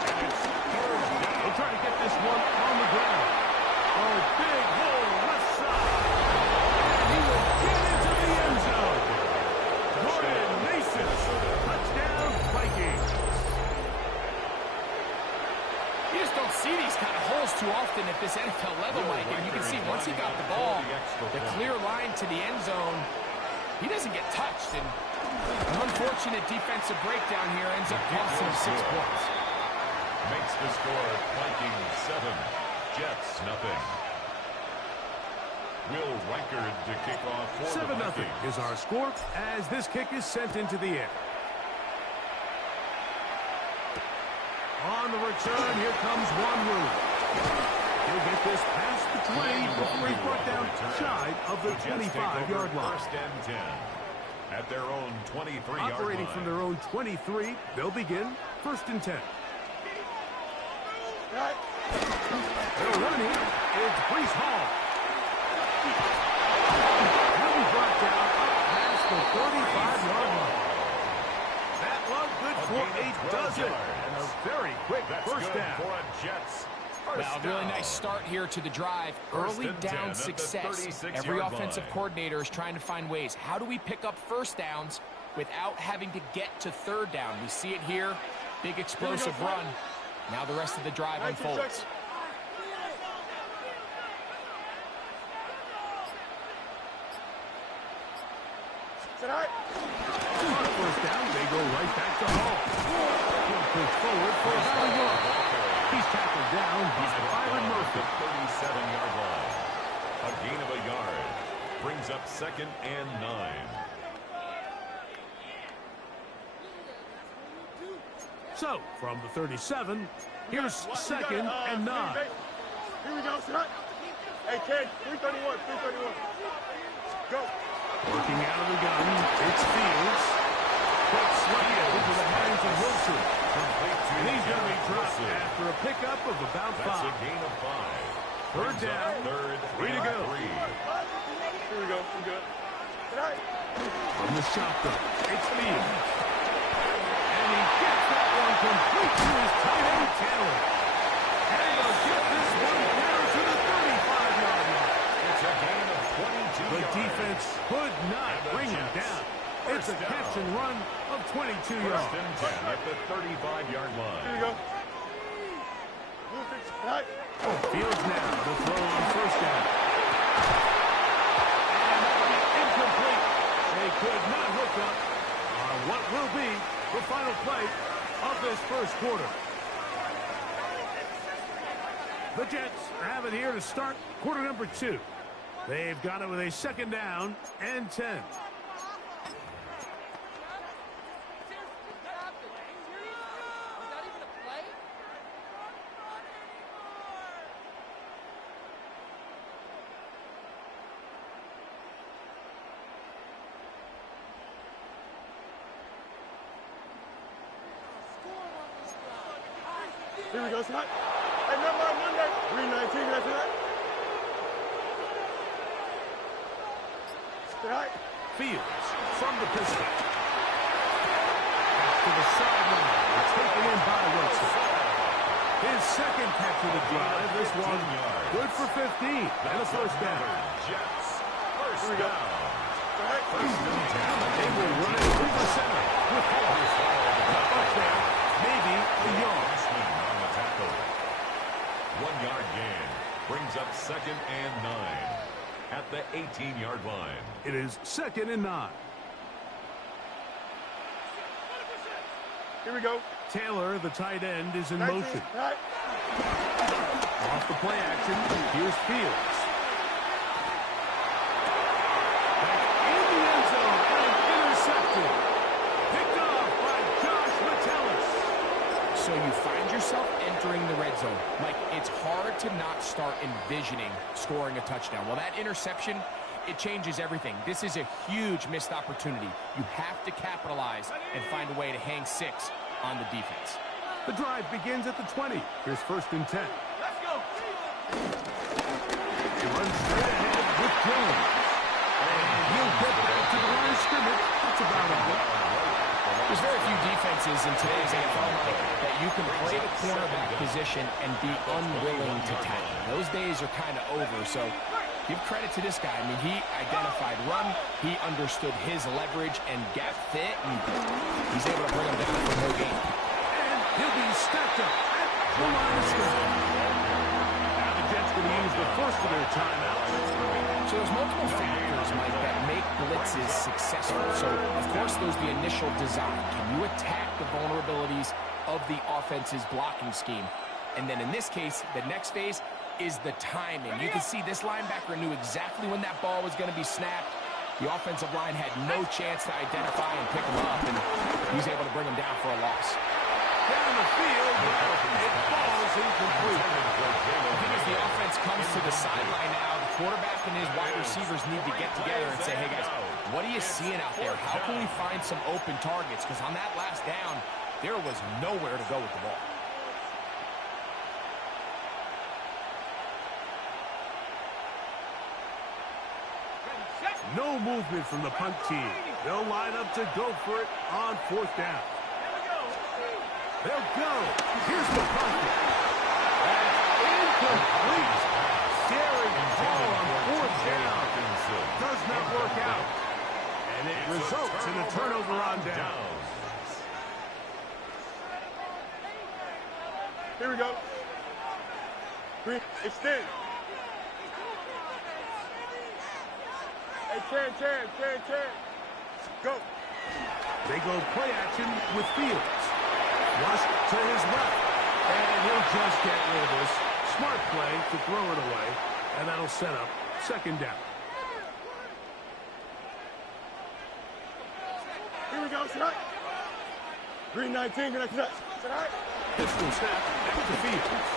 And it's 3rd down. They'll try to get this one on the ground. Oh, big hole left side. And he will get into the end zone. Jordan Mason. Touchdown, Vikings. You just don't see these kind of holes too often at this NFL level, Mike. And you can see once he got the ball, the clear line to the end zone, he doesn't get touched. And an unfortunate defensive breakdown here ends up costing him 6 points. Makes the score Vikings 7, Jets 0. Will Reichard to kick off for the 7-0 Vikings. is our score as this kick is sent into the air. On the return, here comes Juan Williams. He'll get this past the 20 before he's brought down shy of the 25-yard line. 1st and 10 at their own 23-yard line. Operating from their own 23, they'll begin 1st and 10. They'll run here. It's Breece Hall. He'll be brought down up past the 35-yard line. That one good for a dozen. And a very quick That's 1st good down. for a Jets. Well, really nice start here to the drive. Early down success. Every offensive coordinator is trying to find ways. How do we pick up 1st downs without having to get to 3rd down? We see it here. Big explosive run. Now the rest of the drive unfolds. On 1st down, they go right back to Hall. push forward for about a yard. He's tackled down by Byron Murphy. 37-yard line. A gain of a yard. Brings up 2nd and 9. So, from the 37, here's 2nd and 9. Here we go, son. Hey, Ken, 331, 331. Go. Working out of the gun, it's Fields. Quick swing into the hands of Wilson. And he's going to be dropped after a pickup of about 5. That's a gain of 5. Third down, 3 to go. Here we go, we're good. From the shotgun, it's Fields. And he gets that one complete to his tight end, Taylor. And he'll get this one down to the 35-yard line. It's a gain of 22 The yards. defense could not bring him down. It's a catch and run of 22 yards. First and 10 at the 35-yard line. Here we go. Fields now to throw on first down. And that'll be incomplete. They could not hook up on what will be the final play of this first quarter. The Jets have it here to start quarter number 2. They've got it with a 2nd down and 10. Here we go, son. Hey, number 319, that's it. Right. Fields from the pistol. Back to the sideline. It's taken in by Wilson. His 2nd catch of the drive. This one good for 15 and a first down. Jets. First down. First and 10. They will run it through the center with Hall. Not much there. Maybe a yard. On the tackle. 1-yard gain. Brings up 2nd and 9. At the 18-yard line. It is 2nd and 9. Here we go. Taylor, the tight end, is in 19, motion. right. Off the play action, here's Fields. Back in the end zone and intercepted. Picked off by Josh Metellus. So you find yourself entering the red zone. Like, it's hard to not start envisioning scoring a touchdown. Well, that interception, it changes everything. This is a huge missed opportunity. You have to capitalize and find a way to hang 6 on the defense. The drive begins at the 20. Here's 1st and 10. Let's go. He runs straight ahead with Jones. And he'll get back to the line of scrimmage. That's about all. There's very few defenses in today's NFL that you can play the cornerback position and be unwilling to tackle. Those days are kind of over, so give credit to this guy. I mean, he identified run, he understood his leverage and gap fit, and he's able to bring him down for no gain. And he'll be stacked up at the line of scrimmage. Now the Jets going to use the first of their timeouts. So there's multiple factors, Mike, that make blitzes successful. So, of course, there's the initial design. Can you attack the vulnerabilities of the offense's blocking scheme? And then in this case, the next phase is the timing. You can see this linebacker knew exactly when that ball was going to be snapped. The offensive line had no chance to identify and pick him up, and he's able to bring him down for a loss. Down the field, it falls incomplete. I think as the offense comes to the sideline now, the quarterback and his wide receivers need to get together and say, hey, guys, what are you seeing out there? How can we find some open targets? Because on that last down, there was nowhere to go with the ball. No movement from the punt team. They'll line up to go for it on 4th down. They'll go. Here's the punt. That's incomplete. Daring ball on 4th down. Does not work out. And it results in a turnover on down. Here we go. Extend. Hey, Chan. Go. They go play action with Fields. Rush to his left. And he'll just get rid of this. Smart play to throw it away. And that'll set up second down. Here we go, shot. Green 19, good shot. Pistol snap back to Fields.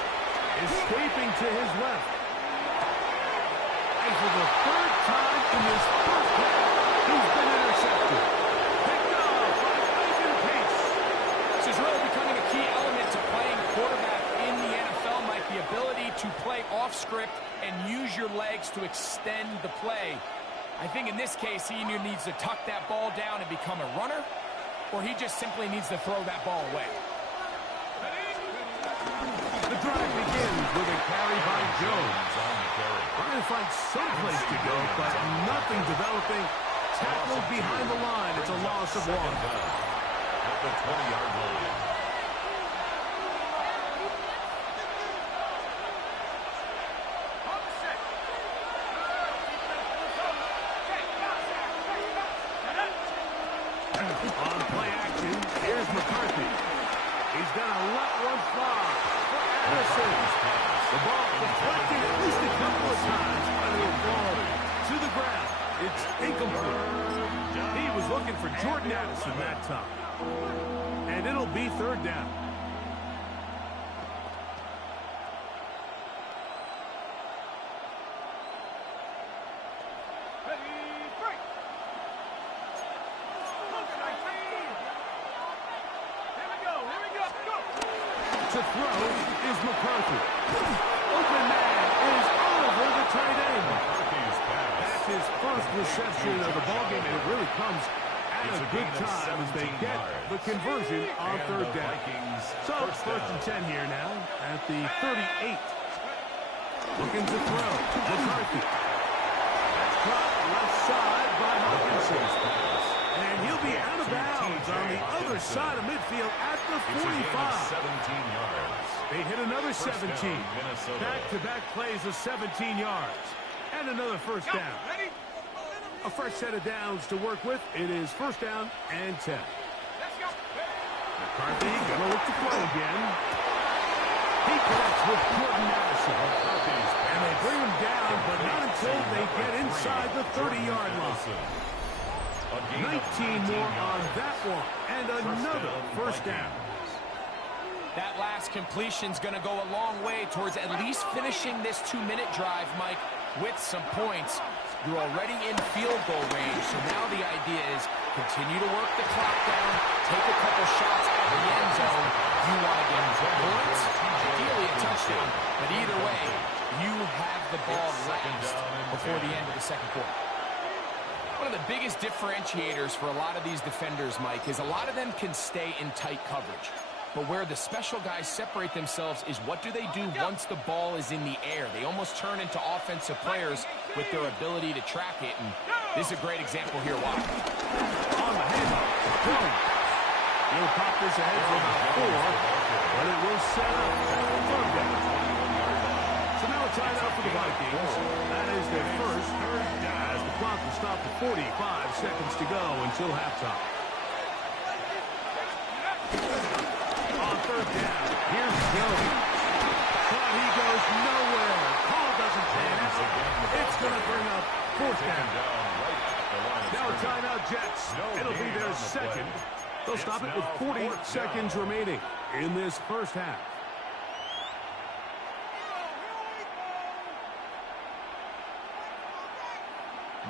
Escaping to his left. And for the third time in this first half, he's been intercepted. Picked off by Ivan Pace. This is really becoming a key element to playing quarterback in the NFL, Mike. The ability to play off script and use your legs to extend the play. I think in this case, he either needs to tuck that ball down and become a runner, or he just simply needs to throw that ball away. The drive begins with a carry by Jones. Trying to find some place to go, but nothing developing. Tackled behind the line. It's a loss of 1. At the 20-yard line. On play action, here's McCarthy. He's going to let one fly for Addison. The ball deflected at least a couple of times, but it'll fall to the ground. It's incomplete. He was looking for Jordan Addison that time. And it'll be third down. To throw is McCarthy. Open man is over the tight end. That's his first reception of the ballgame, and it really comes at a good time as they get the conversion on third down. So first and 10 here now at the 38. Looking to throw. McCarthy. That's caught left side by Hawkinson. And he'll be out of bounds on the other side of midfield at the 45. 17 yards. They hit another 17. Back-to-back plays of 17 yards. And another first down. A fresh set of downs to work with. It is first down and 10. McCarthy going to look to throw again. He connects with Jordan Addison. And they bring him down, but not until they get inside the 30-yard line. 19 more on that one, and another first down. That last completion's going to go a long way towards at least finishing this 2-minute drive, Mike, with some points. You're already in field goal range, so now the idea is continue to work the clock down, take a couple shots at the end zone. You want to get points, ideally a touchdown, but either way, you have the ball last before the end of the second quarter. One of the biggest differentiators for a lot of these defenders, Mike, is a lot of them can stay in tight coverage. But where the special guys separate themselves is what do they do once the ball is in the air? They almost turn into offensive players with their ability to track it. And this is a great example here. Watch. On the handoff. He'll pop this ahead for about 4, but it will set up third down. So now a timeout for the Vikings. That is their first third down. As the clock will stop at 45 seconds to go until halftime. On third down, here's Jones. But he goes nowhere. Call doesn't pan out. It's going to bring up fourth down. Now a timeout, Jets. It'll be their second. They'll stop it with 40 seconds remaining in this first half.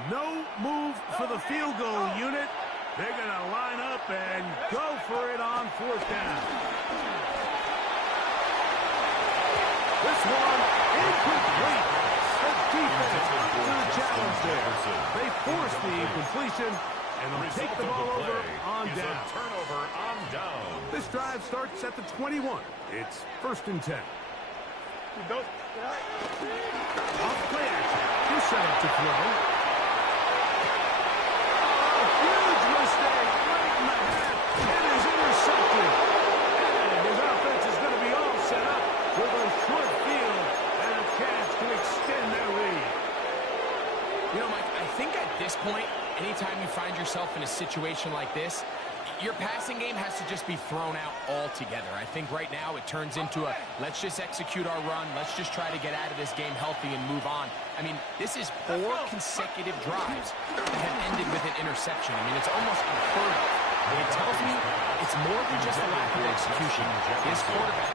No move for the field goal unit. They're going to line up and go for it on fourth down. This one incomplete. The defense up to the challenge there. They force the incompletion, and they'll take the ball over on down. Turnover on down. This drive starts at the 21. It's first and 10. Off play action. He's set up to throw. You know, Mike, I think at this point, anytime you find yourself in a situation like this, Your passing game has to just be thrown out altogether. I think right now it turns into a, let's just execute our run. Let's just try to get out of this game healthy and move on. I mean, this is 4 consecutive drives that have ended with an interception. I mean, it's almost unheard of. But it tells me it's more than just a lack of execution. This quarterback...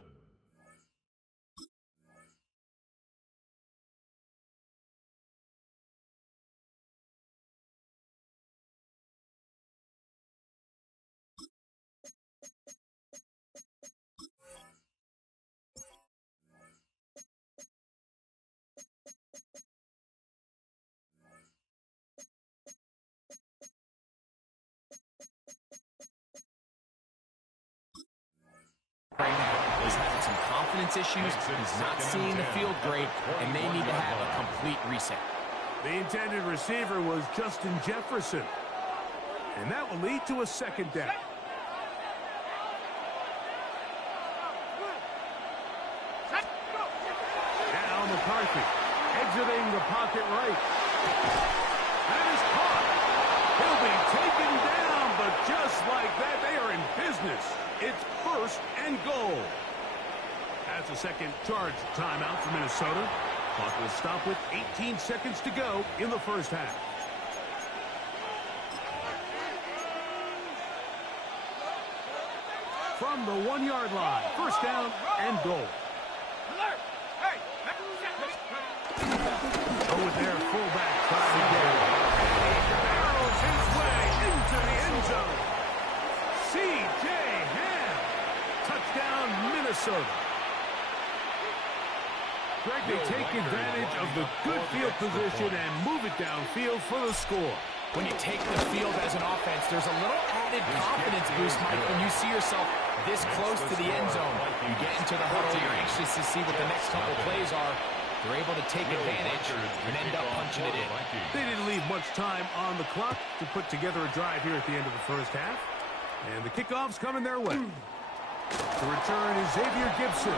right now, he's having some confidence issues, he's not seeing the field great, and they need to have a complete reset. The intended receiver was Justin Jefferson, and that will lead to a second down. Now McCarthy, exiting the pocket right. That is caught. He'll be taken down, but just like that, they are in business. It's 1st and goal. That's a second charge timeout for Minnesota. Clock will stop with 18 seconds to go in the first half. From the 1-yard line, 1st down and goal. Oh, with their fullback trying again. Barrels his way into the end zone. C.J. Ham. Touchdown, Minnesota. Greg, they take advantage of the good field position and move it downfield for the score. When you take the field as an offense, there's a little added confidence boost, Mike, when you see yourself this close to the end zone. You get into the huddle, you're anxious to see what the next couple plays are. They're able to take advantage and end up punching it in. They didn't leave much time on the clock to put together a drive here at the end of the first half. And the kickoff's coming their way. The return is Xavier Gibson.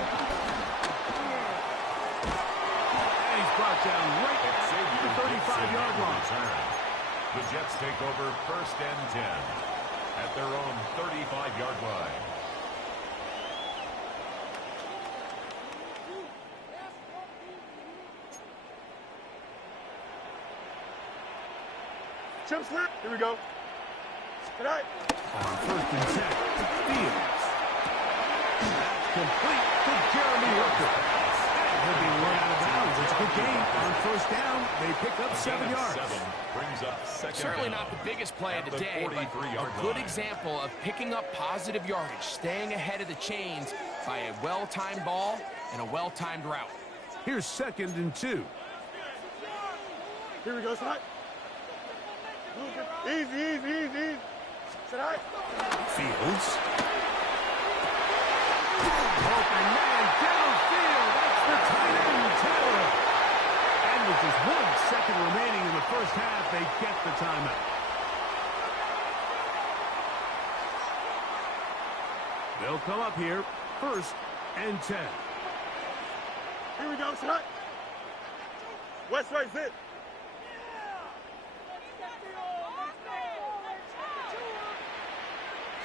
And he's brought down right at the 35-yard line. The Jets take over 1st and 10 at their own 35-yard line. Chip slip. Here we go. Good night. On 1st and 10, Fields. That's complete to Jeremy Rucker. He'll be run out of bounds. It's a good game. On 1st down, they pick up 7 yards. Brings up second Certainly down not the biggest play of the day, but a 43-yard good line. example of picking up positive yardage, staying ahead of the chains by a well-timed ball and a well-timed route. Here's 2nd and 2. Here we go, Side. Easy. Side. Fields. Open man downfield. That's the tight end, Taylor. And with just 1 second remaining in the first half, they get the timeout. They'll come up here, 1st and 10. Here we go, Side. West right, zip.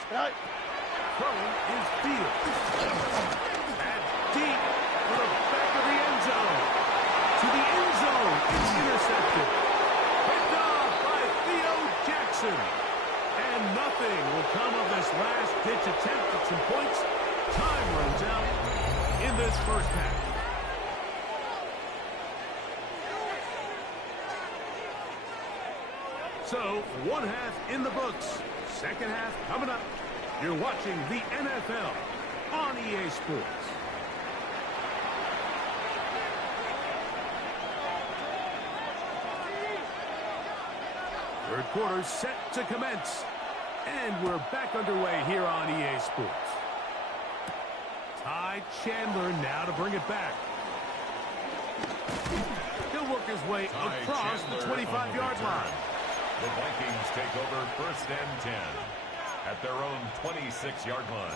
Side. Throwing is Fields. That's deep to the back of the end zone. To the end zone. It's intercepted. Picked off by Theo Jackson. And nothing will come of this last-ditch attempt at some points. Time runs out in this first half. So, 1 half in the books. Second half coming up. You're watching the NFL on EA Sports. Third quarter set to commence. And we're back underway here on EA Sports. Ty Chandler now to bring it back. He'll work his way across the 25-yard line. The Vikings take over 1st and 10 at their own 26-yard line.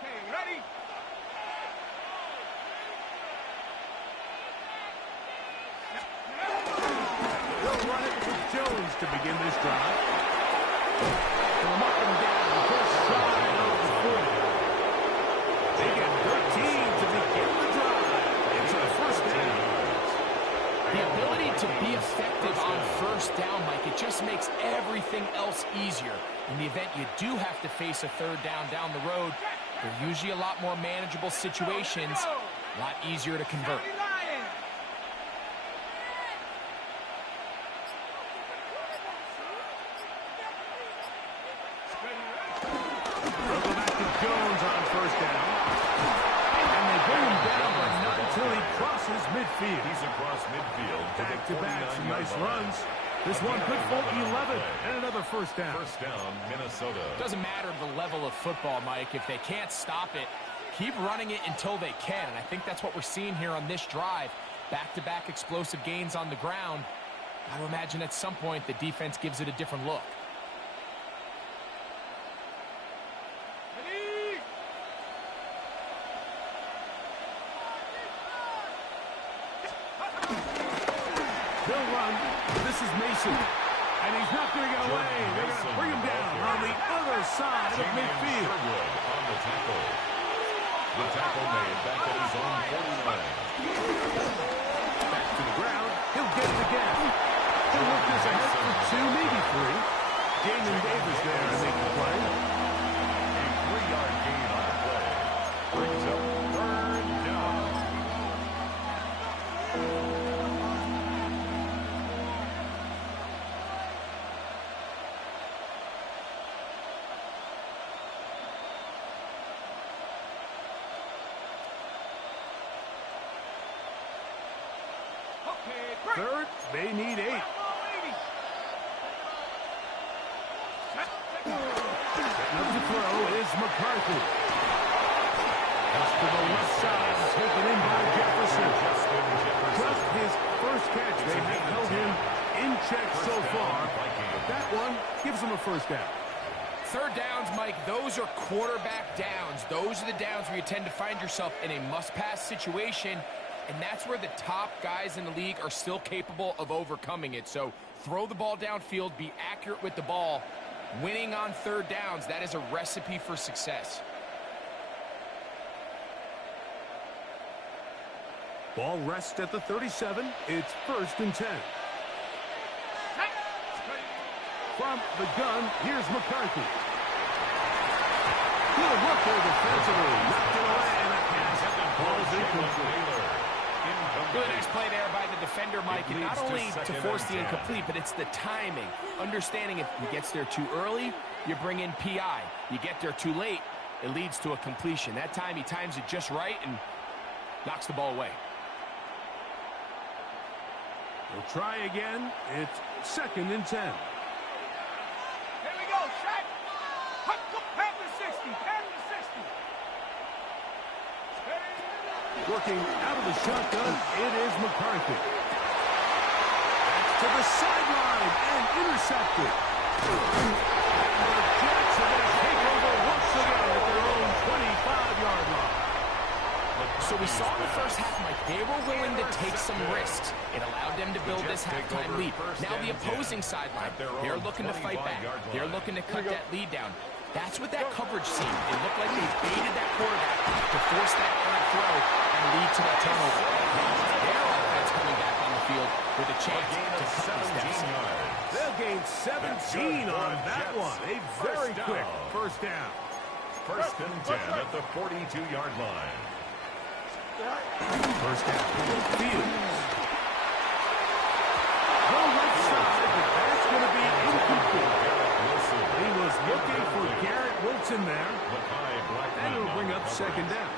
Okay, ready? They'll run it with Jones to begin this drive. From up and down, just shy of the 40. They get 13 to begin the drive. It's a first down. The ability to be effective on first down, Mike, it just makes everything else easier. In the event you do have to face a third down down the road, they're usually a lot more manageable situations, a lot easier to convert. They'll go back to Jones on first down. And they bring him down, but not until he crosses midfield. He's across midfield. Back-to-back, some nice 49-yard line. runs. This one good for 11 and another first down. First down, Minnesota. Doesn't matter the level of football, Mike. If they can't stop it, keep running it until they can. And I think that's what we're seeing here on this drive. Back-to-back explosive gains on the ground. I would imagine at some point the defense gives it a different look. They'll run. This is Mason. And he's not going to get away. They're going to bring him down on the other side of midfield. Sherwood on the tackle. The tackle made back at his own 49. Back to the ground. He'll get it again. He'll look this ahead for 2, maybe 3. Jamin Davis there to make the play. A 3-yard gain on the play. Brings up third down. Third, they need 8. Setting up to throw is McCarthy. Pass to the left side, taken in by Jefferson. Just his first catch. They have held him in check so far. But that one gives them a first down. Third downs, Mike, those are quarterback downs. Those are the downs where you tend to find yourself in a must-pass situation, and that's where the top guys in the league are still capable of overcoming it. So throw the ball downfield, be accurate with the ball. Winning on third downs, that is a recipe for success. Ball rests at the 37. It's 1st and 10. From the gun, here's McCarthy. He'll work there defensively. Knocked it away, and that pass falls incomplete. Really nice play there by the defender, Mike, and not only to force the incomplete, but it's the timing. Understanding if he gets there too early, you bring in PI. You get there too late, it leads to a completion. That time he times it just right and knocks the ball away. We'll try again. It's 2nd and 10. Here we go, shot. Pass the 60, pass the 60. Working out of the shotgun, it is McCarthy. That's to the sideline and intercepted. And the Jets are going to take over once again at their own 25-yard line. So we saw in the first half, Mike, they were willing to take some risks. It allowed them to build this halftime lead. Now the opposing sideline, they're looking to fight back. They're looking to cut that lead down. That's what that coverage seemed. It looked like they baited that quarterback to force that errant throw and lead to that turnover. Their offense coming back on the field with a chance to cut this deficit. They'll gain 17 on that one. A very quick first down. 1st and 10 at the 42-yard line. First down. Fields. Go left side, but that's going to be incomplete. He was looking for Garrett Wilson there. And it'll bring up 2nd down.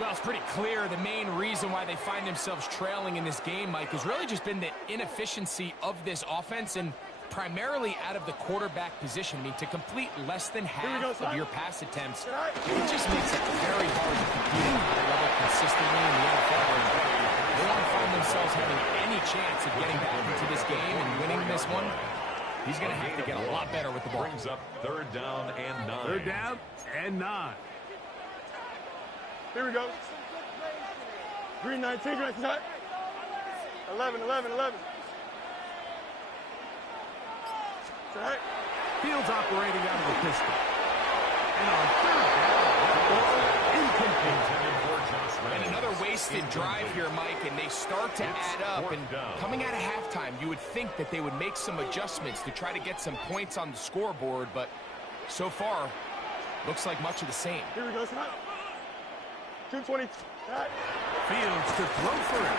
Well, it's pretty clear the main reason why they find themselves trailing in this game, Mike, has really just been the inefficiency of this offense and primarily out of the quarterback position. I mean, to complete less than half of your pass attempts, it just makes it very hard to compete at a high level consistently in the NFL. They want to find themselves having any chance of getting back into this game and winning this one. He's going to have to get a lot better with the ball. Brings up 3rd down and 9. 3rd down and 9. Here we go. Green 19, green 19. 11, 11, 11. Right. Fields operating out of the pistol. And on third down, that ball incomplete. And another wasted drive here, Mike, and they start to add up. And coming out of halftime, you would think that they would make some adjustments to try to get some points on the scoreboard, but so far, looks like much of the same. Here we go, son. 220. Right. Fields to throw for it.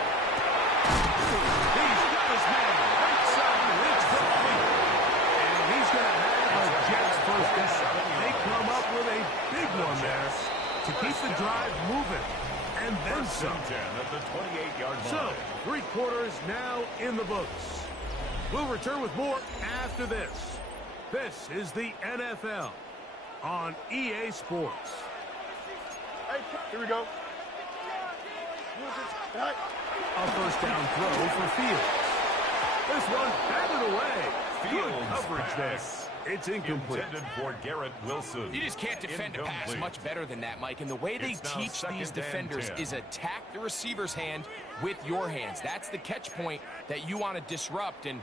He's got his man right side. It's complete. And he's going to have a Jets first down. They come up with a big one there to keep the drive moving. And then some. At the 28-yard line. So, 3 quarters now in the books. We'll return with more after this. This is the NFL on EA Sports. Hey, here we go. Right. A first down throw for Fields. This one batted away. Good coverage there. It's incomplete. Intended for Garrett Wilson. You just can't defend a pass much better than that, Mike. And the way they teach these defenders is attack the receiver's hand with your hands. That's the catch point that you want to disrupt, and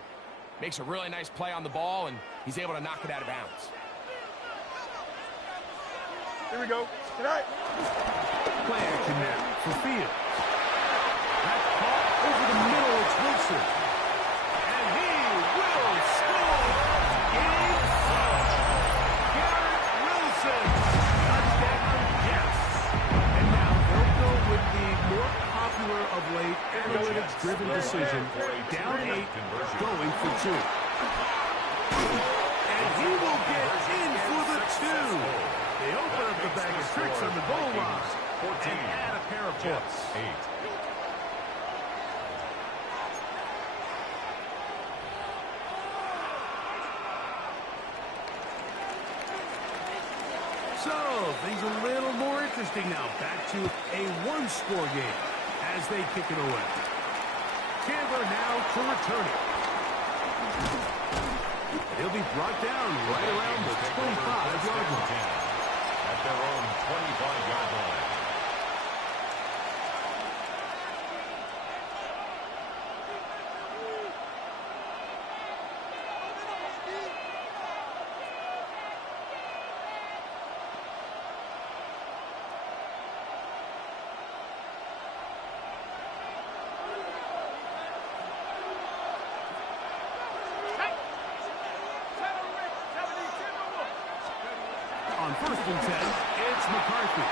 makes a really nice play on the ball, and he's able to knock it out of bounds. Here we go. Tonight. Play action now for Fields. That's caught over the middle. It's Wilson. And he will score. Game set. Garrett Wilson. Touchdown, yes. And now they'll go with the more popular of late analytics-driven decision. Down 8, going for 2. And he will get in for the 2. They open up the bag of tricks on the goal line. 14. And add a pair of points. 8. So, things a little more interesting now. Back to a one-score game as they kick it away. Chandler now to return it. He'll be brought down right around the 25-yard line. At their own 25-yard line. On 1st and 10, it's McCarthy.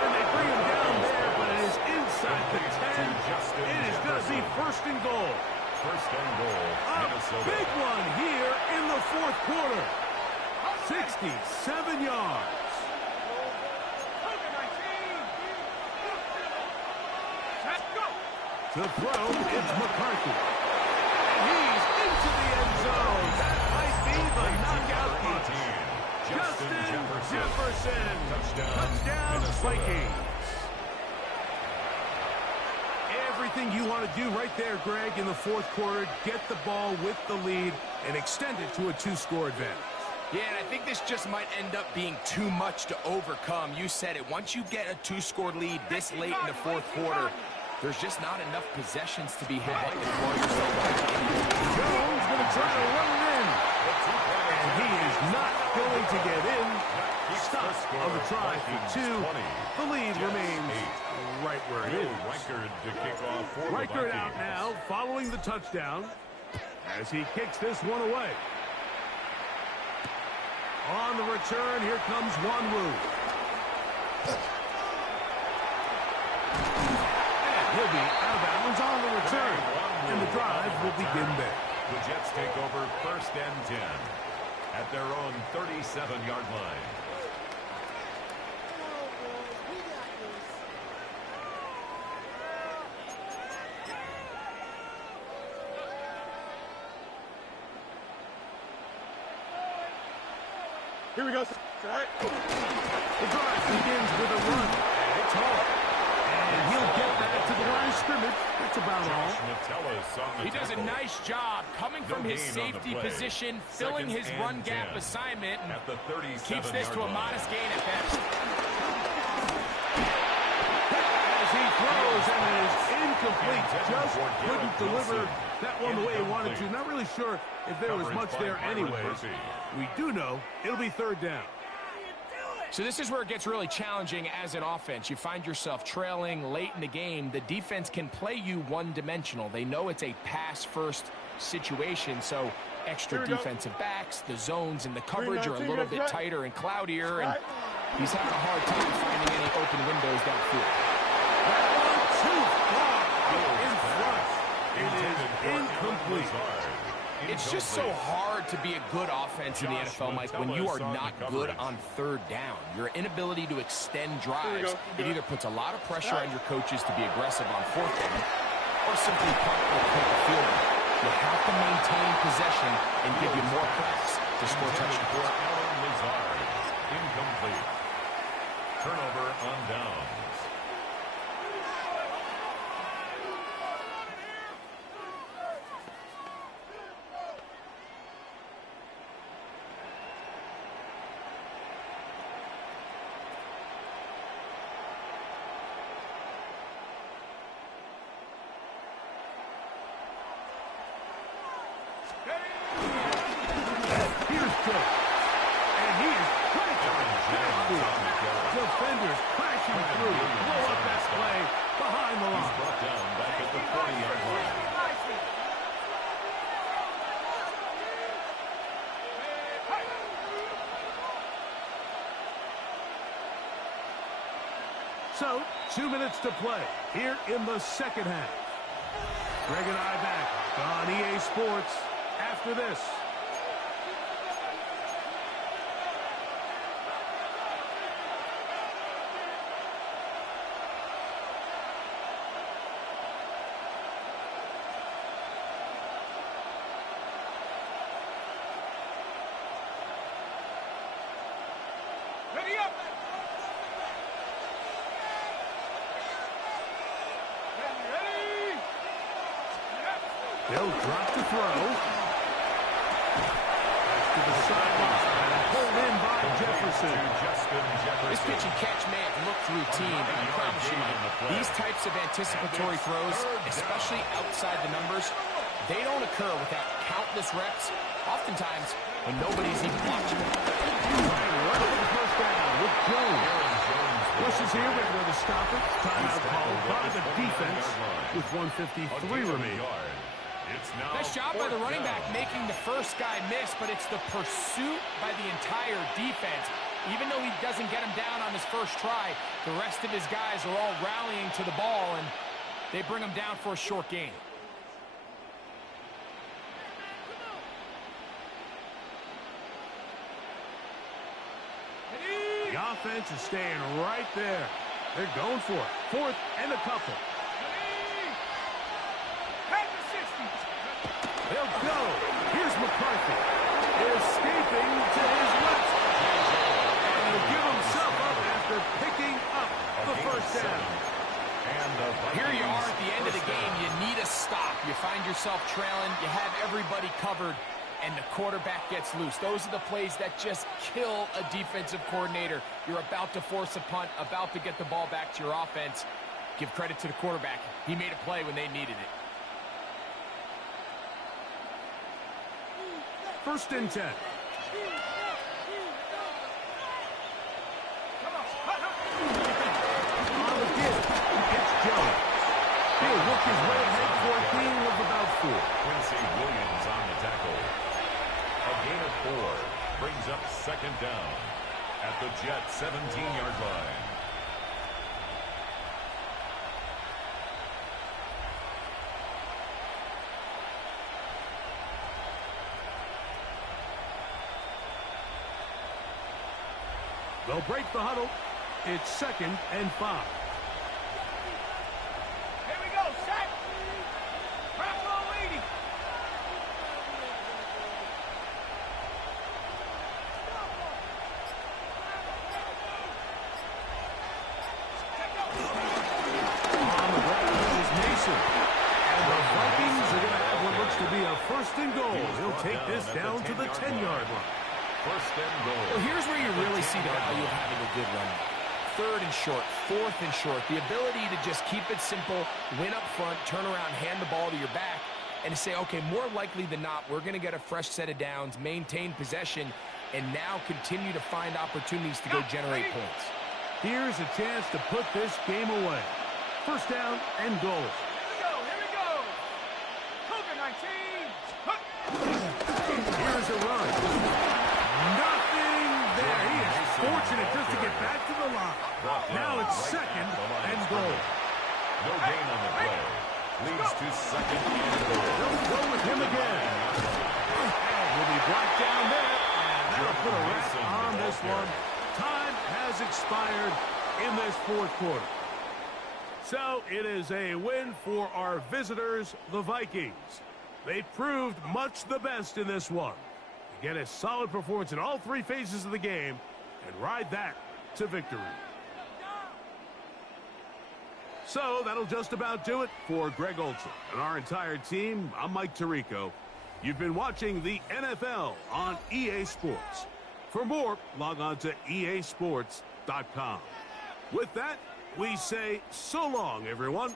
And they bring him down there, but it is inside the 10. It is going to be 1st and goal. 1st and goal, Minnesota. Big one here in the 4th quarter. 67 yards. To throw, it's McCarthy. He's into the end zone. That might be the knockout punch. Justin Jefferson. Touchdown, Vikings. Everything you want to do right there, Greg, in the 4th quarter. Get the ball with the lead and extend it to a 2-score advantage. Yeah, and I think this just might end up being too much to overcome. You said it. Once you get a 2-score lead this late in the 4th quarter, there's just not enough possessions to be had to call yourself back. Jones going to try to run it in. And he is not going to get in. Stop on the try for 2. The lead remains right where it is. Reichard to kick off for the Reichard out Vikings. now following the touchdown as he kicks this one away. On the return, here comes Wanwu. He'll be out of bounds on the return, and the drive will begin there. The Jets take over 1st and 10 at their own 37-yard line. Here we go. Right. The drive begins with a run. It's hard. And And he'll get back to the line of scrimmage. That's about all. He does a nice job coming from his safety position, filling his run gap assignment, and keeps this to a modest gain at best. As he throws, and it is incomplete. Just couldn't deliver that one the way he wanted to. Not really sure if there was much there anyways. We do know it'll be third down. So this is where it gets really challenging as an offense. You find yourself trailing late in the game. The defense can play you one-dimensional. They know it's a pass-first situation, so extra defensive backs, the zones and the coverage are a little bit tighter and cloudier, and he's having a hard time finding any open windows downfield. That one too far in front. It is incomplete. It's just so hard to be a good offense in the NFL, Mike, when you are not good on third down. Your inability to extend drives, it either puts a lot of pressure on your coaches to be aggressive on fourth down or simply punt or take a field goal. You have to maintain possession and give you more practice to score touchdowns. Incomplete. Turnover on downs. Defenders crashing through. Blow up that play behind the line. Brought down back at the 40-yard line. So, 2 minutes to play here in the second half. Greg and I back on EA Sports after this. They'll drop to throw. To the sideline. Pulled in by Jefferson. This pitch and catch may have looked routine, but I promise you, these types of anticipatory throws, especially outside the numbers, they don't occur without countless reps, oftentimes when nobody's even watching. Right over the first down with Jones. Rushes here, ready to stop it. Timeout called by the defense with 1:53 remaining. Nice job by the running back making the first guy miss, but it's the pursuit by the entire defense. Even though he doesn't get him down on his first try, the rest of his guys are all rallying to the ball, and they bring him down for a short gain. The offense is staying right there. They're going for it. Fourth and a couple. They'll go. Here's McCarthy. Escaping to his left. And he'll give himself up after picking up the first down. Here you are at the end of the game. You need a stop. You find yourself trailing. You have everybody covered, and the quarterback gets loose. Those are the plays that just kill a defensive coordinator. You're about to force a punt, about to get the ball back to your offense. Give credit to the quarterback. He made a play when they needed it. First and 10. On the give, it's Jones. He'll work his way ahead for a gain of about 4. Quincy Williams on the tackle. A gain of 4 brings up second down at the Jet 17-yard line. They'll break the huddle. It's second and 5. Here we go, set. Crockwell leading. They'll take this down to the 10-yard line. First and goal. Well, here's where you really see the value of having a good run. Third and short, fourth and short. The ability to just keep it simple, win up front, turn around, hand the ball to your back, and to say, okay, more likely than not, we're going to get a fresh set of downs, maintain possession, and now continue to find opportunities to go generate points. Here's a chance to put this game away. First down and goal. Here we go. COVID-19. Here's a run. Nothing there. He is fortunate just to get back to the line. Now it's second and goal. No gain on the play. Leads to second and goal. They'll go with him again. And will be brought down there. And that'll put a wrap on this one. Time has expired in this fourth quarter. So it is a win for our visitors, the Vikings. They proved much the best in this one. Get a solid performance in all three phases of the game and ride that to victory. So that'll just about do it for Greg Olson and our entire team. I'm Mike Tirico. You've been watching the NFL on EA Sports. For more, log on to easports.com. With that, we say so long, everyone.